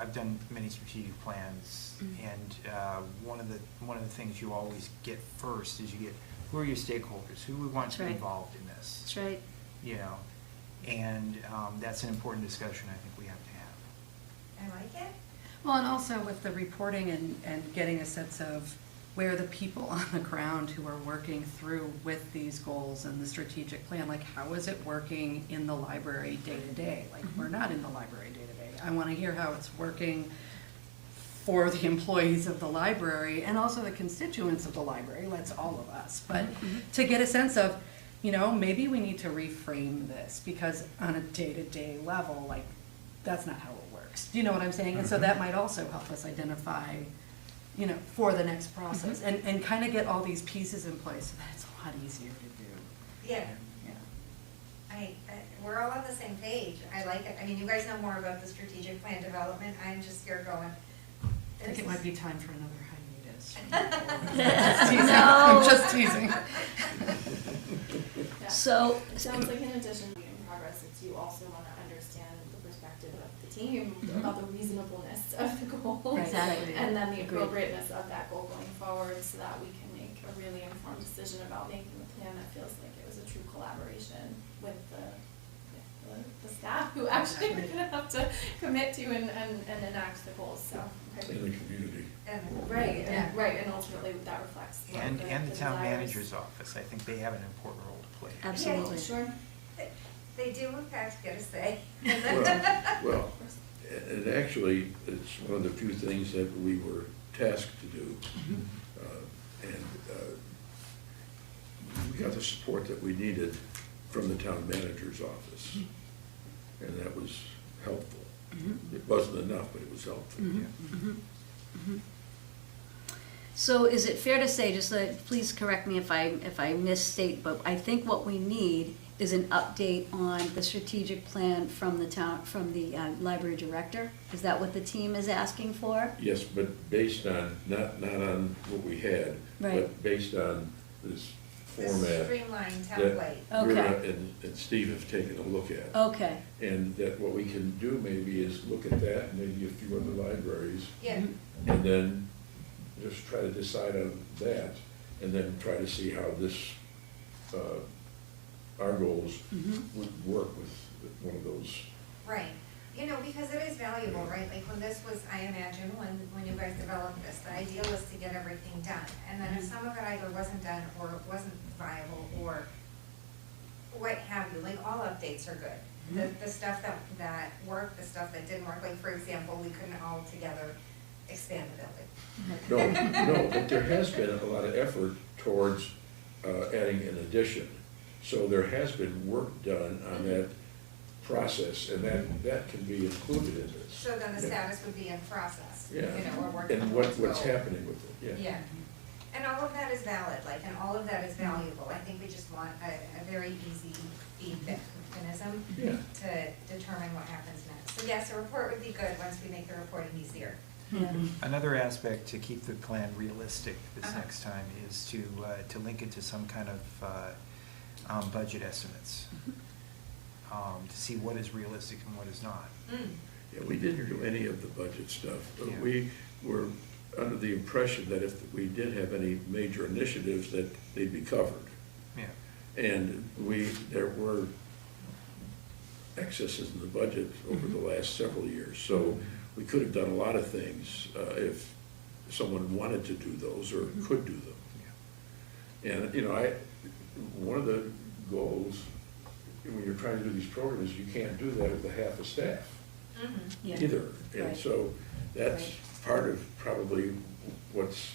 I've done many strategic plans, and one of the things you always get first is you get, who are your stakeholders? Who we want to be That's right. involved in this? That's right. And that's an important discussion I think we have to have. I like it. Well, and also with the reporting and getting a sense of where the people on the ground who are working through with these goals and the strategic plan, like, how is it working in the library day to day? Like, we're not in the library day to day. I want to hear how it's working for the employees of the library and also the constituents of the library, that's all of us. But to get a sense of, maybe we need to reframe this, because on a day-to-day level, like, that's not how it works. Do you know what I'm saying? And so that might also help us identify, for the next process, and kind of get all these pieces in place so that it's a lot easier to do. Yeah, Yeah. we're all on the same page. I like it. I mean, you guys know more about the strategic plan development. I'm just here going. I think it might be time for another hiatus. No. I'm just teasing. Yeah. So, Sounds like in addition to in progress, it's you also want to understand the perspective of the team about the reasonableness of the goal. Exactly. And then the Agreed. appropriateness of that goal going forward, so that we can make a really informed decision about making the plan that feels like it was a true collaboration with the staff who actually are gonna have to commit to and enact the goals, so. In the community. Right, Yeah. and ultimately that reflects. what And the town desires. manager's office, I think they have an important role to play. absolutely. Yeah, sure. They do in fact get a say. Well, and actually, it's one of the few things that we were tasked to do. And we got the support that we needed from the town manager's office. And that was helpful. It wasn't enough, but it was helpful. So is it fair to say, just please correct me if I misstate, but I think what we need is an update on the strategic plan from the library director? Is that what the team is asking for? Yes, but based on, not on what we had, Right. but based on this This format streamlined that template. we're, Okay. and Steve have taken a look at. Okay, And that what we can do maybe is look at that, and maybe a few other libraries, Yeah, and then just try to decide on that, and then try to see how this, our goals would work with one of those. right. You know, because it is valuable, right? Like when this was, I imagine, when you guys developed this, the idea was to get everything done. And then if some of it either wasn't done or wasn't viable or what have you, like all updates are good. The stuff that worked, the stuff that didn't work, like for example, we couldn't all together expand the building. No, but there has been a lot of effort towards adding an addition. So there has been work done on that process, and that can be included in this. So then the Yeah. status would be in process, you Yeah, know, we're working and on what's goal. happening with it, yeah. Yeah, and all of that is valid, like, and all of that is valuable. I think we just want a very easy feedback mechanism Yeah. to determine what happens next. So yes, a report would be good once we make the reporting easier. yeah, Another aspect to keep the plan realistic this Uh-huh. next time is to link it to some kind of budget estimates, to see what is realistic and what is not. Yeah, we didn't do any of the budget stuff, but Yeah. we were under the impression that if we did have any major initiatives, that they'd be covered. Yeah. And there were excesses in the budget over the last several years, so we could have done a lot of things if someone wanted to do those or could do them. And, you know, one of the goals, when you're trying to do these programs, you can't do that with a half a staff yeah. either. And Right. so that's Right. part of probably what's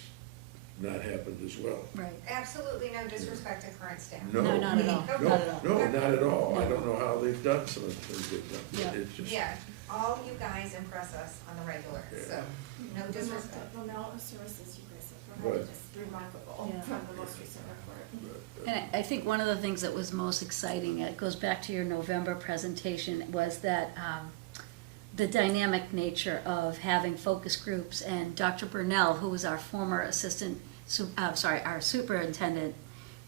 not happened as well. Right. Absolutely no disrespect to current staff. No. No, not at all, No, not at all. no, not at all. I No. don't know how they've done some of the things they've done. Yeah. It's just, Yeah, all you guys impress us on the regular, so no disrespect. The amount of services you guys have Right. provided is remarkable Yeah. from the most recent report. And I think one of the things that was most exciting, it goes back to your November presentation, was that the dynamic nature of having focus groups, and Dr. Burnell, who was our former our superintendent,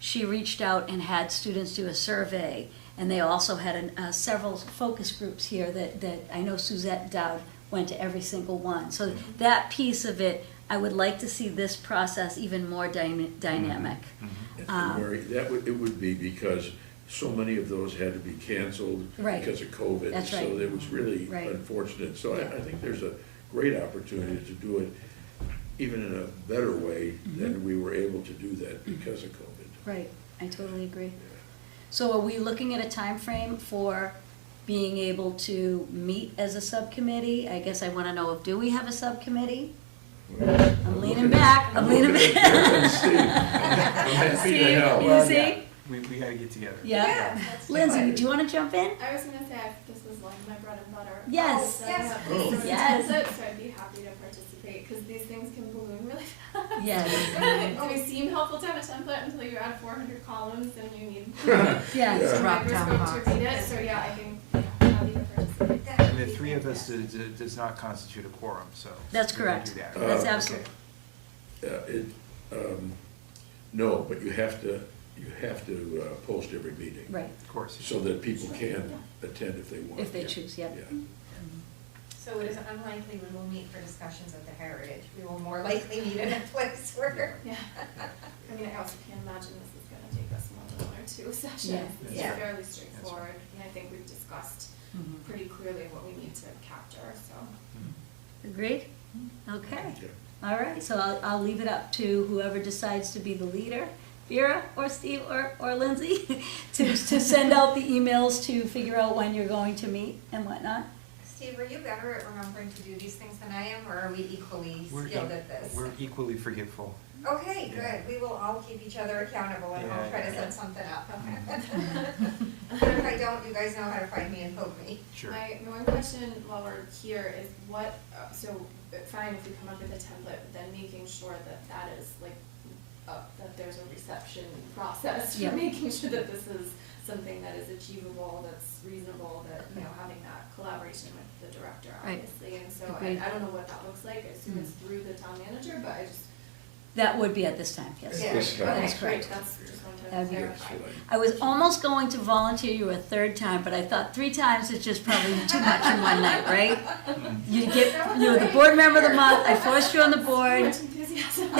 she reached out and had students do a survey, and they also had several focus groups here that I know Suzette Dowd went to every single one. So that piece of it, I would like to see this process even more dynamic. it would be because so many of those had to be canceled Right. because of COVID. That's right. So it was really Right. unfortunate. So Yeah. I think there's a great opportunity to do it even in a better way than we were able to do that because of COVID. Right, I totally agree. So are we looking at a time frame for being able to meet as a subcommittee? I guess I want to know, do we have a subcommittee? I'm leaning back, I'm leaning back. Steve, I'm happy to Steve, help. you Well, see? We gotta get together. Yeah. that's Lindsay, fine. do you want to jump in? I was gonna say, this is like my bread and butter. Yes. So, Yes, please. Yes. So I'd be happy to participate, because these things can balloon really fast. Yes. It may seem helpful to have a template until you add 400 columns and you need Yes. Yeah. some Drop down microscope to box. read it, so yeah, I think, yeah, happy to participate. That And would the be three of us fantastic. does not constitute a quorum, so. That's we don't correct. do that. That's Okay. absolutely, No, but you have to post every meeting. right, Of course. So that people can attend if they want. if they Yeah. choose, yeah. Yeah. So it is unlikely we will meet for discussions of the heritage. We will more likely meet in a place where, Yeah. I mean, I also can't imagine this is gonna take us more than 1 or 2 sessions. Yeah. It's Yeah. fairly straightforward, and I think we've discussed Mhm. pretty clearly what we need to capture, so. Agreed? Okay. Yeah. All right, so I'll leave it up to whoever decides to be the leader Vera or Steve or Lindsay to send out the emails to figure out when you're going to meet and whatnot. Steve, are you better at remembering to do these things than I am, or are we equally We're skilled at this? We're equally forgetful. Okay, Yeah. good. We will all keep each other accountable and I'll Yeah. try to set something up. But if I don't, you guys know how to find me and poke me. Sure. My one question while we're here is what, so fine if we come up with a template, but then making sure that that is like, that there's a reception process for Yeah. making sure that this is something that is achievable, that's reasonable, that, you know, having that collaboration with the director, Right. obviously. And so Agreed. I don't know what that looks like. I assume it's through the town manager, but I just. That would be at this time, yes. Yeah. This time. That is Okay, correct. great. That's just wanted to That'd be clarify. I was almost going to volunteer you a third time, but I thought 3 times is just probably too much in one night, right? You get, you were the board member of the month, I forced you on the Too board. much enthusiasm.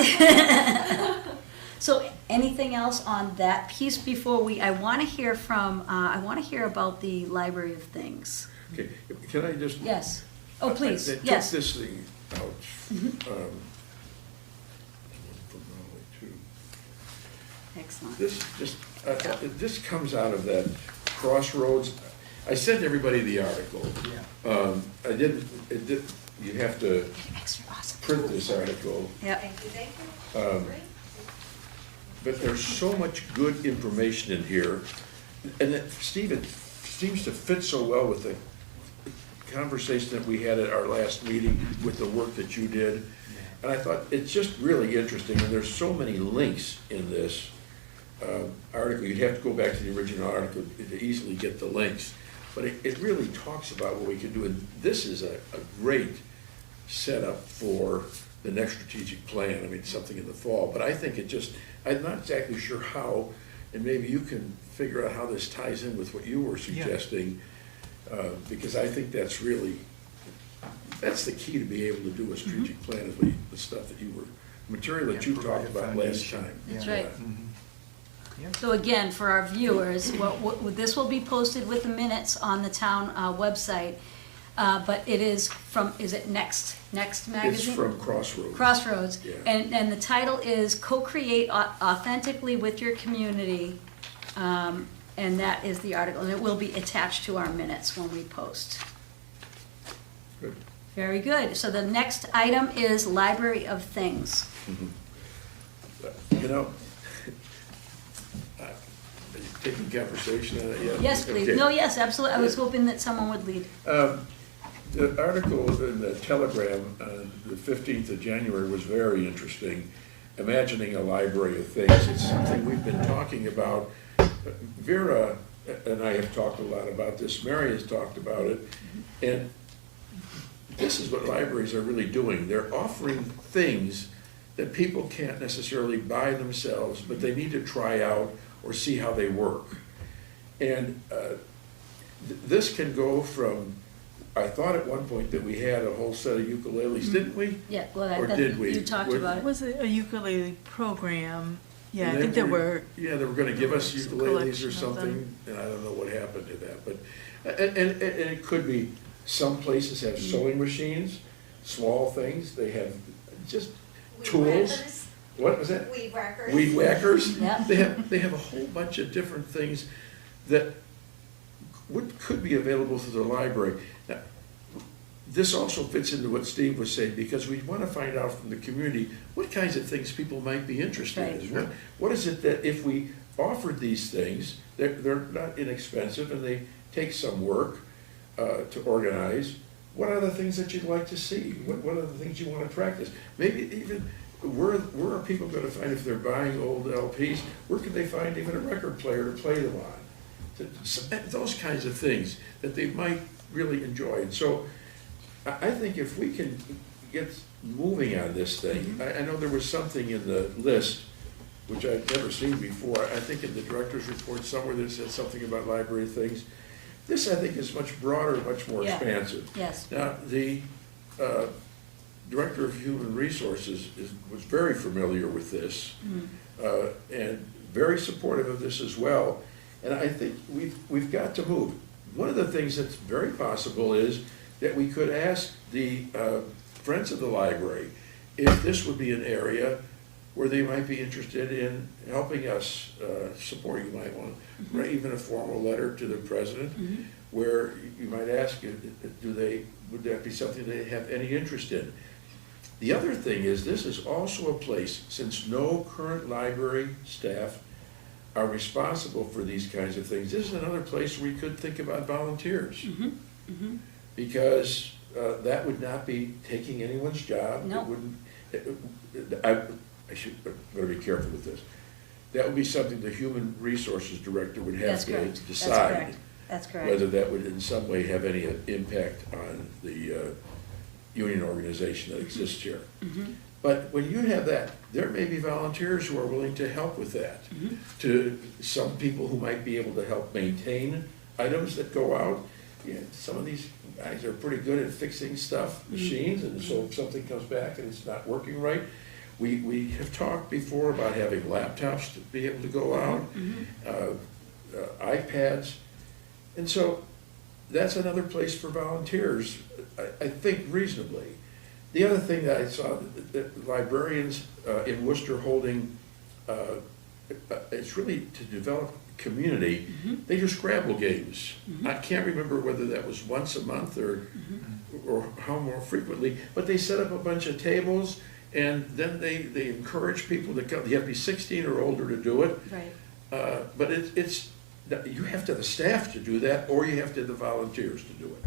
So anything else on that piece before I want to hear from, I want to hear about the Library of Things. Okay, can I just? Yes. Oh, please, I yes. took this thing out. Mhm. From Raleigh, too. Excellent. This comes out of that Crossroads. I sent everybody the article. Yeah. You have to Extra awesome. print this article, Yep. Thank you, thank Um, you. Great. but there's so much good information in here. And it, Steve, it seems to fit so well with the conversation that we had at our last meeting with the work that you did. And I thought, it's just really interesting, and there's so many links in this article. You'd have to go back to the original article to easily get the links. But it really talks about what we can do, and this is a great setup for the next strategic plan. I mean, something in the fall, but I think I'm not exactly sure how, and maybe you can figure out how this ties in with what you were suggesting, because I think that's the key to be able to do a strategic plan, is the stuff that material that Yeah, you provide talked a about last foundation. time. That's Yeah. right. Mhm. Yeah. So again, for our viewers, this will be posted with the minutes on the town website, but it is is it Next Magazine? It's from Crossroads. Crossroads, Yeah. and the title is Co-Create Authentically with Your Community, and that is the article, and it will be attached to our minutes when we post. Good. Very good, so the next item is Library of Things. You know, are you taking conversation on it yet? Yes, please, Okay. no, yes, absolutely, I was hoping that someone would lead. The article in the Telegram on the 15th of January was very interesting, imagining a library of things. It's something we've been talking about. Vera and I have talked a lot about this, Mary has talked about it, and this is what libraries are really doing. They're offering things that people can't necessarily buy themselves, but they need to try out or see how they work. And this can go from, I thought at one point that we had a whole set of ukuleles, didn't we? Yeah, well, Or did we? you talked What- about it. Was it a ukulele program? Yeah, I And think then there were. Yeah, they were gonna give us Some ukuleles or collection of something, them. and I don't know what happened to that, but, and it could be, some places have sewing machines, small things, they have just Weed tools. whackers. What was that? Weed whackers. Weed whackers. Yeah. They have a whole bunch of different things that could be available through the library. Now, this also fits into what Steve was saying, because we want to find out from the community what kinds of things people might be interested in. What is it that if we offered these things, they're not inexpensive and they take some work to organize, what are the things that you'd like to see? What are the things you want to practice? Maybe even, where are people going to find, if they're buying old LPs, where can they find even a record player to play them on? Those kinds of things that they might really enjoy. And so I think if we can get moving on this thing, I know there was something in the list, which I've never seen before. I think in the director's report somewhere that said something about library things. This, I think, is much broader, much more Yeah. expansive. Yes. Now, the Director of Human Resources was very familiar with this, and very supportive of this as well. And I think we've got to move. One of the things that's very possible is that we could ask the Friends of the Library if this would be an area where they might be interested in helping us support. You might want to write even a formal letter to the president, where you might ask, would that be something they have any interest in? The other thing is, this is also a place, since no current library staff are responsible for these kinds of things, this is another place where we could think about volunteers. Because that would not be taking anyone's job. No. It wouldn't, I should, better be careful with this. That would be something the human resources director would have That's to correct. That's decide. correct. That's correct. Whether that would in some way have any impact on the union organization that exists here. But when you have that, there may be volunteers who are willing to help with that. To some people who might be able to help maintain items that go out. Some of these guys are pretty good at fixing stuff, machines, and so if something comes back and it's not working right, we have talked before about having laptops to be able to go out, iPads, and so that's another place for volunteers, I think reasonably. The other thing that I saw, that librarians in Worcester holding, it's really to develop community, they do Scrabble games. I can't remember whether that was once a month or how more frequently, but they set up a bunch of tables and then they encourage people to come. You have to be 16 or older to do it. Right. But it's you have to have the staff to do that, or you have to have the volunteers to do it.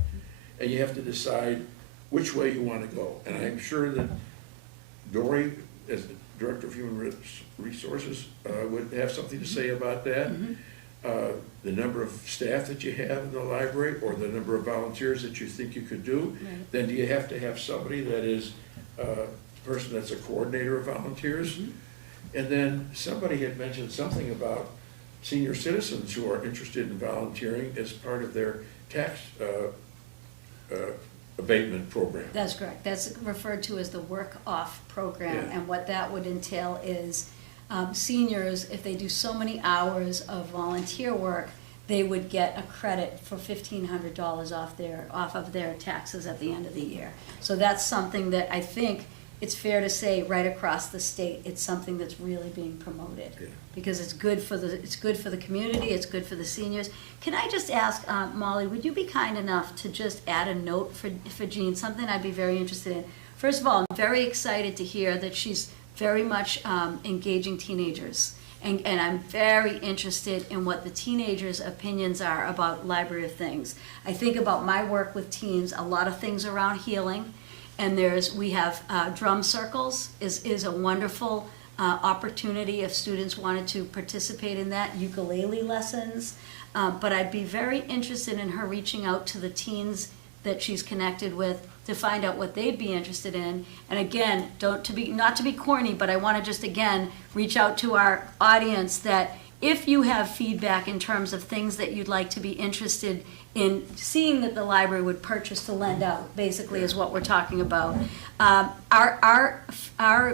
And you have to decide which way you want to go. And I'm sure that Dory, as the Director of Human Resources, would have something to say about that. The number of staff that you have in the library, or the number of volunteers that you think you could do. Right. Then do you have to have somebody that is a person that's a coordinator of volunteers? And then somebody had mentioned something about senior citizens who are interested in volunteering as part of their tax abatement program. That's correct. That's referred to as the work-off program, Yeah. and what that would entail is seniors, if they do so many hours of volunteer work, they would get a credit for $1,500 off of their taxes at the end of the year. So that's something that I think it's fair to say right across the state, it's something that's really being promoted. Yeah. Because it's good for the community, it's good for the seniors. Can I just ask, Molly, would you be kind enough to just add a note for Jean, something I'd be very interested in? First of all, I'm very excited to hear that she's very much engaging teenagers. And I'm very interested in what the teenagers' opinions are about Library of Things. I think about my work with teens, a lot of things around healing. And we have drum circles is a wonderful opportunity if students wanted to participate in that, ukulele lessons. But I'd be very interested in her reaching out to the teens that she's connected with to find out what they'd be interested in. And again, not to be corny, but I want to just again reach out to our audience that if you have feedback in terms of things that you'd like to be interested in seeing that the library would purchase to lend out, basically is what we're talking about. Our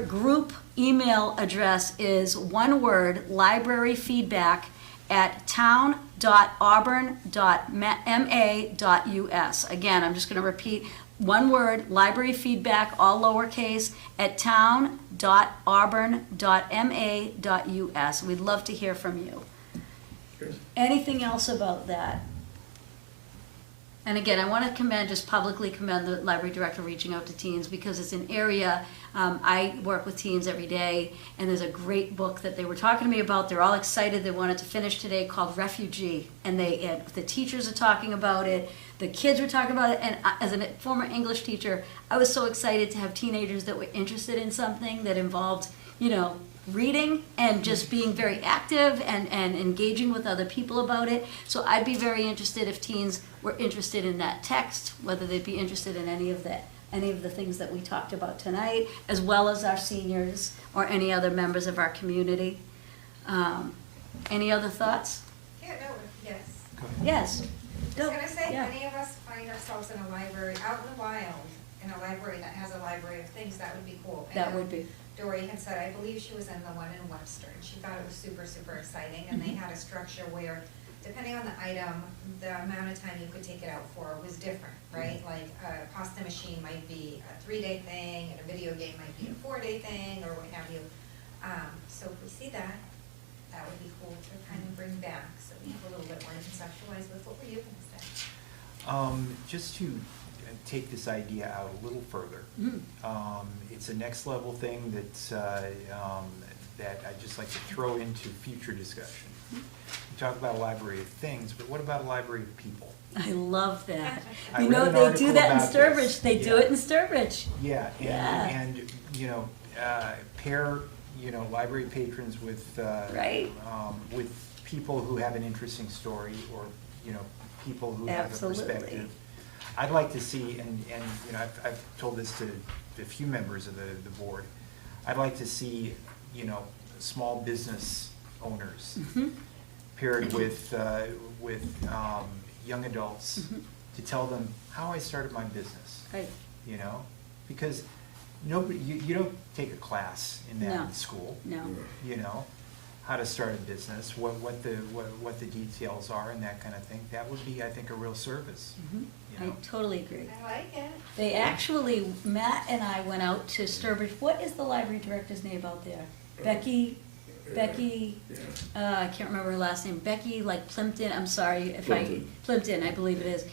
group email address is one word, libraryfeedback@town.auburn.ma.us. Again, I'm just going to repeat one word, libraryfeedback, all lowercase, at town.auburn.ma.us. We'd love to hear from you. Good. Anything else about that? And again, I want to just publicly commend the library director reaching out to teens, because it's an area, I work with teens every day, and there's a great book that they were talking to me about. They're all excited. They wanted to finish today, called Refugee. And the teachers are talking about it. The kids were talking about it. And as a former English teacher, I was so excited to have teenagers that were interested in something that involved, reading and just being very active and engaging with other people about it. So I'd be very interested if teens were interested in that text, whether they'd be interested in any of the things that we talked about tonight, as well as our seniors or any other members of our community. Any other thoughts? Yeah, no, yes. Yes. I was gonna say, Yeah. many of us find ourselves in a library, out in the wild, in a library that has a library of things, that would be cool. That would be. Dory had said, I believe she was in the one in Webster, and she thought it was super, super exciting, and they had a structure where, depending on the item, the amount of time you could take it out for was different, right? Like, a pasta machine might be a 3-day thing, and a video game might be a 4-day thing, or what have you. So if we see that, that would be cool to kind of bring back, so we have a little bit more to conceptualize with. What were you gonna say? Just to take this idea out a little further. It's a next level thing that I'd just like to throw into future discussion. We talk about a library of things, but what about a library of people? I love that. I You read know, an they do article that in about Sturbridge. this. They do Yeah. it in Sturbridge. Yeah, Yeah. and you know, pair, you know, library patrons with, Right. With people who have an interesting story, or, you know, people who have a Absolutely. perspective. I'd like to see, and you know, I've told this to a few members of the board, I'd like to see, you know, small business owners paired with young adults to tell them how I started my business. Right. You know, because nobody, you don't take a class in that No. in school. No. You know, how to start a business, what the details are and that kind of thing. That would be, I think, a real service. You I know? totally agree. I like it. They actually, Matt and I went out to Sturbridge. What is the library director's name out there? Becky, I can't remember her last name. Becky, like Plimpton, I'm sorry if Plimpton, I believe it is.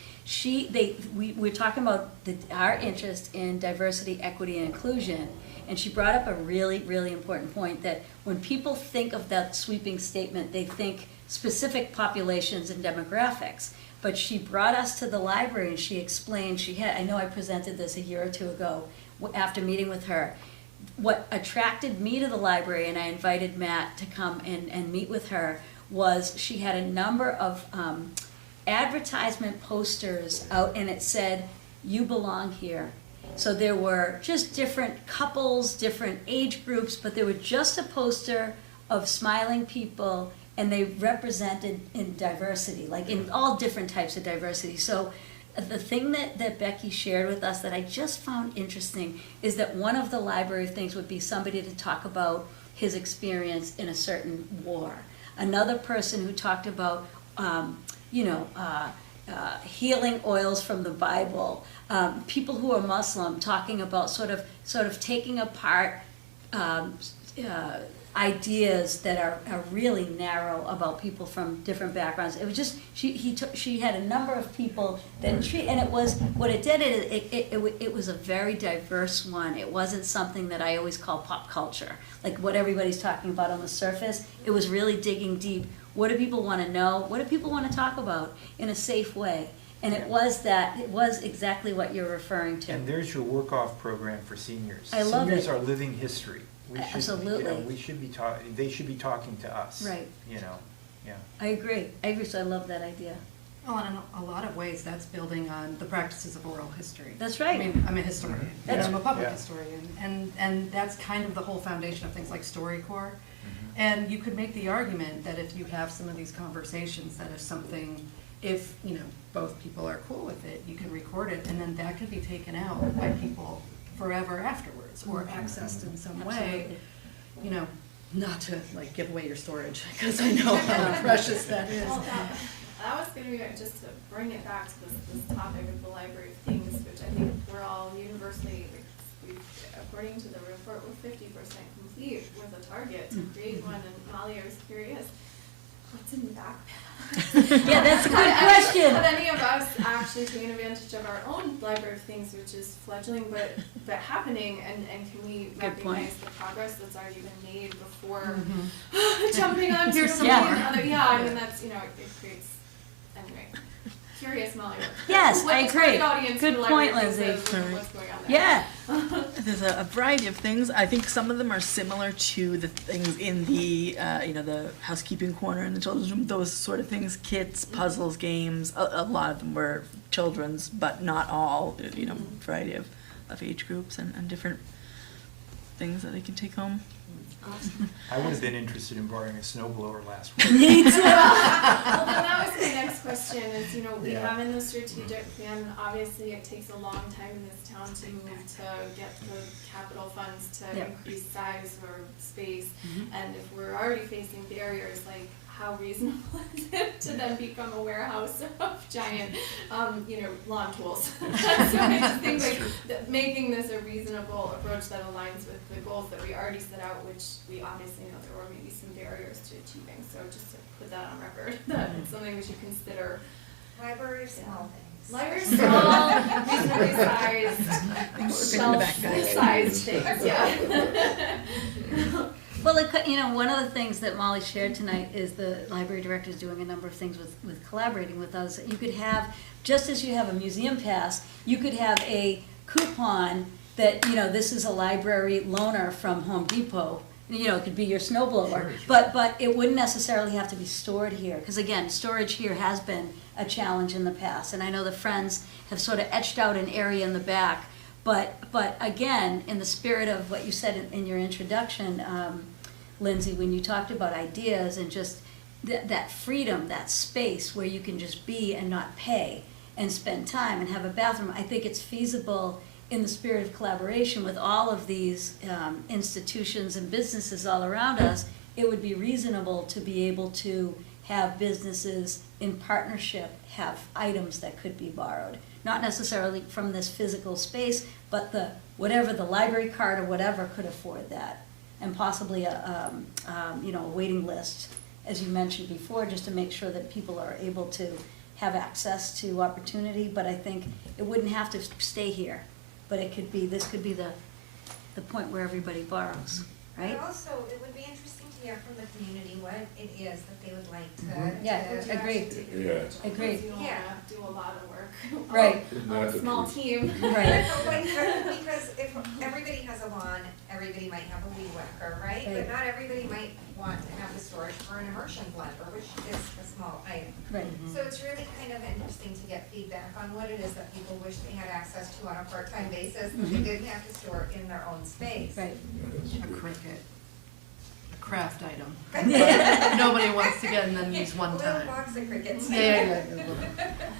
We're talking about our interest in diversity, equity, and inclusion. And she brought up a really, really important point, that when people think of that sweeping statement, they think specific populations and demographics. But she brought us to the library and she explained, I know I presented this a year or two ago after meeting with her. What attracted me to the library, and I invited Matt to come and meet with her, was she had a number of advertisement posters out, and it said, "You belong here." So there were just different couples, different age groups, but there were just a poster of smiling people, and they represented in diversity, like in all different types of diversity. So the thing that Becky shared with us that I just found interesting is that one of the library things would be somebody to talk about his experience in a certain war. Another person who talked about, healing oils from the Bible. People who are Muslim talking about sort of taking apart ideas that are really narrow about people from different backgrounds. It was just she had a number of people that and it was what it did. It was a very diverse one. It wasn't something that I always call pop culture, like what everybody's talking about on the surface. It was really digging deep. What do people want to know? What do people want to talk about in a safe way? And it was exactly what you're referring to. And there's your work-off program for seniors. I love Seniors it. are living history. Absolutely. We should be they should be talking to us. Right. You know, yeah. I agree. So I love that idea. Well, and in a lot of ways, that's building on the practices of oral history. That's right. I mean, I'm a historian, and That's- I'm a public Yeah. historian, and that's kind of the whole foundation of things like StoryCorps. And you could make the argument that if you have some of these conversations, that if both people are cool with it, you can record it, and then that could be taken out by people forever afterwards, or accessed in some way. Absolutely. Not to like give away your storage, because I know how precious that is. Well, that was gonna be, just to bring it back to this topic of the library of things, which I think we're all universally, according to the report, we're 50% complete with a target to create one, and Molly, I was curious, what's in the backpack? Yeah, that's a good question. Have any of us actually taken advantage of our own library of things, which is fledgling but happening, and can we Good point. recognize the progress that's already been made before jumping on to Here's something some more. other? Yeah, I mean, that's, it creates, anyway. Curious, Molly. Yes, what I the target agree. audience Good for the library point, of things Lindsay. is and what's going on there. Yeah. There's a variety of things. I think some of them are similar to the things in the, the housekeeping corner in the children's room, those sort of things, kits, puzzles, games. A lot of them were children's, but not all, variety of age groups and different things that they can take home. I would have been interested in borrowing a snowblower last week. Me too. Well, then that was my next question is, we Yeah. have in the strategic plan, obviously it takes a long time in this town to move to get the capital funds to Yep. increase size or space. And if we're already facing barriers, like how reasonable is it to then become a warehouse of giant, lawn tools? So I just think like that making this a reasonable approach that aligns with the goals that we already set out, which we obviously know there were maybe some barriers to achieving. So just to put that on record, that it's something we should consider. Library of small things. Library is small, reasonably sized, shelf-sized things, yeah. Well, one of the things that Molly shared tonight is the library director is doing a number of things with collaborating with us. You could have, just as you have a museum pass, you could have a coupon that, this is a library loaner from Home Depot. It could be your snow blower, but it wouldn't necessarily have to be stored here. Because again, storage here has been a challenge in the past. And I know the Friends have sort of etched out an area in the back. But again, in the spirit of what you said in your introduction, Lindsay, when you talked about ideas and just that freedom, that space where you can just be and not pay and spend time and have a bathroom, I think it's feasible in the spirit of collaboration with all of these institutions and businesses all around us. It would be reasonable to be able to have businesses in partnership have items that could be borrowed. Not necessarily from this physical space, but whatever the library card or whatever could afford that. And possibly a waiting list, as you mentioned before, just to make sure that people are able to have access to opportunity. But I think it wouldn't have to stay here. But this could be the point where everybody borrows, right? But also, it would be interesting to hear from the community what it is that they would like to. Yeah, to- agreed. Yeah. Agreed. You don't Yeah. wanna do a lot of work. Right. On a small team. Right. Because if everybody has a lawn, everybody might have a weed whacker, right? Right. But not everybody might want to have the storage for an immersion blender, which is a small item. Right. So it's really kind of interesting to get feedback on what it is that people wish they had access to on a part-time basis, but they didn't have to store in their own space. Right. A cricket, a craft item. Nobody wants to get and then use one A little time. box of crickets. Yeah.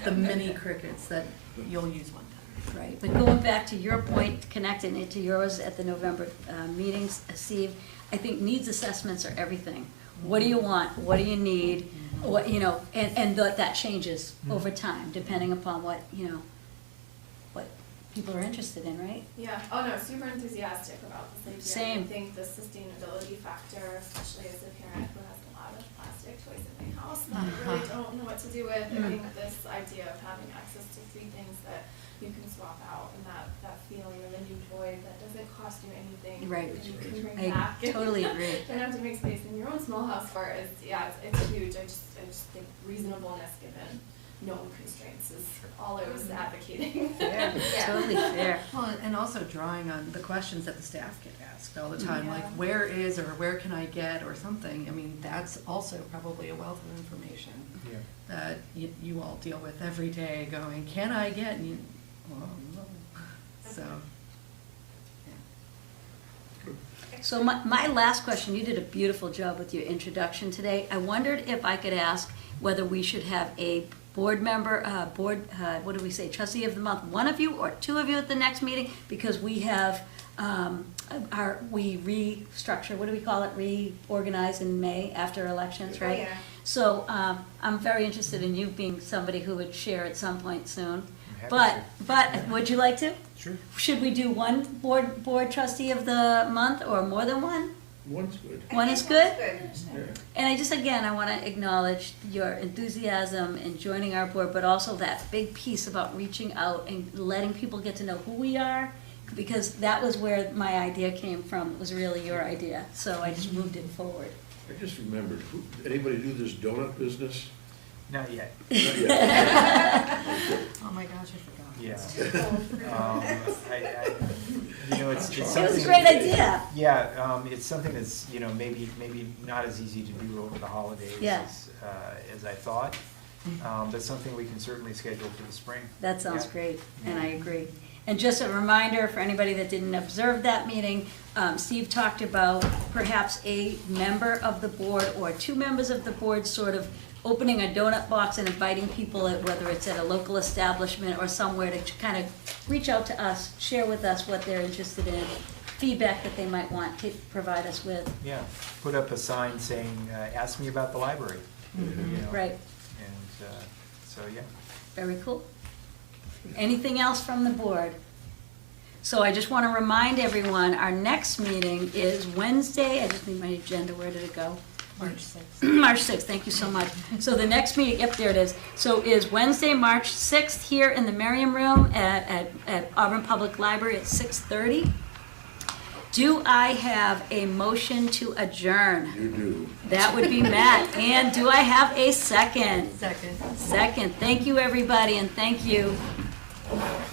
The mini crickets that you'll use one time. Right, but going back to your point, connecting it to yours at the November meetings, Steve, I think needs assessments are everything. What do you want? What do you need? What, and that changes over time, depending upon what people are interested in, right? Yeah, oh no, super enthusiastic about this idea. Same. I think the sustainability factor, especially as a parent who has a lot of plastic toys in my house that I really don't know what to do with. I think this idea of having access to free things that you can swap out and that feeling of a new toy that doesn't cost you anything. Right. And you can bring I back. totally agree. Don't have to make space in your own small house for it. It's huge. I just think reasonableness given known constraints is all I was advocating. Fair, totally fair. Well, and also drawing on the questions that the staff get asked all the time, Yeah. like where is or where can I get or something. I mean, that's also probably a wealth of information Yeah. that you all deal with every day going, can I get, and you, well, no. So, So my last question, you did a beautiful job with your introduction today. I wondered if I could ask whether we should have a board member, what do we say, trustee of the month, one of you or two of you at the next meeting? Because we have, we restructure, what do we call it, reorganize in May after elections, right? Oh, yeah. So I'm very interested in you being somebody who would share at some point soon. happy But would you like to? Sure. Should we do one board trustee of the month or more than one? One's good. One I is think good? that's Yeah. And I want to acknowledge your enthusiasm in joining our board, but also that big piece about reaching out and letting people get to know who we are, because that was where my idea came from. It was really your idea, so I just moved it forward. I just remembered, anybody do this donut business? Not yet. Not yet. oh my gosh, I forgot. Yeah. It's It something. was a great idea. Yeah, it's something that's, maybe not as easy to do over the holidays Yeah. as I thought, but something we can certainly schedule for the spring. That sounds Yeah. great, and I agree. And just a reminder for anybody that didn't observe that meeting, Steve talked about perhaps a member of the board or two members of the board sort of opening a donut box and inviting people, whether it's at a local establishment or somewhere, to kind of reach out to us, share with us what they're interested in, feedback that they might want to provide us with. Yeah, put up a sign saying, ask me about the library. You know, Right, And, so, yeah. very cool. Anything else from the board? So I just want to remind everyone, our next meeting is Wednesday, I just need my agenda, where did it go? March 6th. March 6th, thank you so much. So the next meeting, yep, there it is. So is Wednesday, March 6th, here in the Merriam Room at Auburn Public Library at 6:30. Do I have a motion to adjourn? You do. That would be Matt. And do I have a second? Second. Second. Thank you, everybody, and thank you.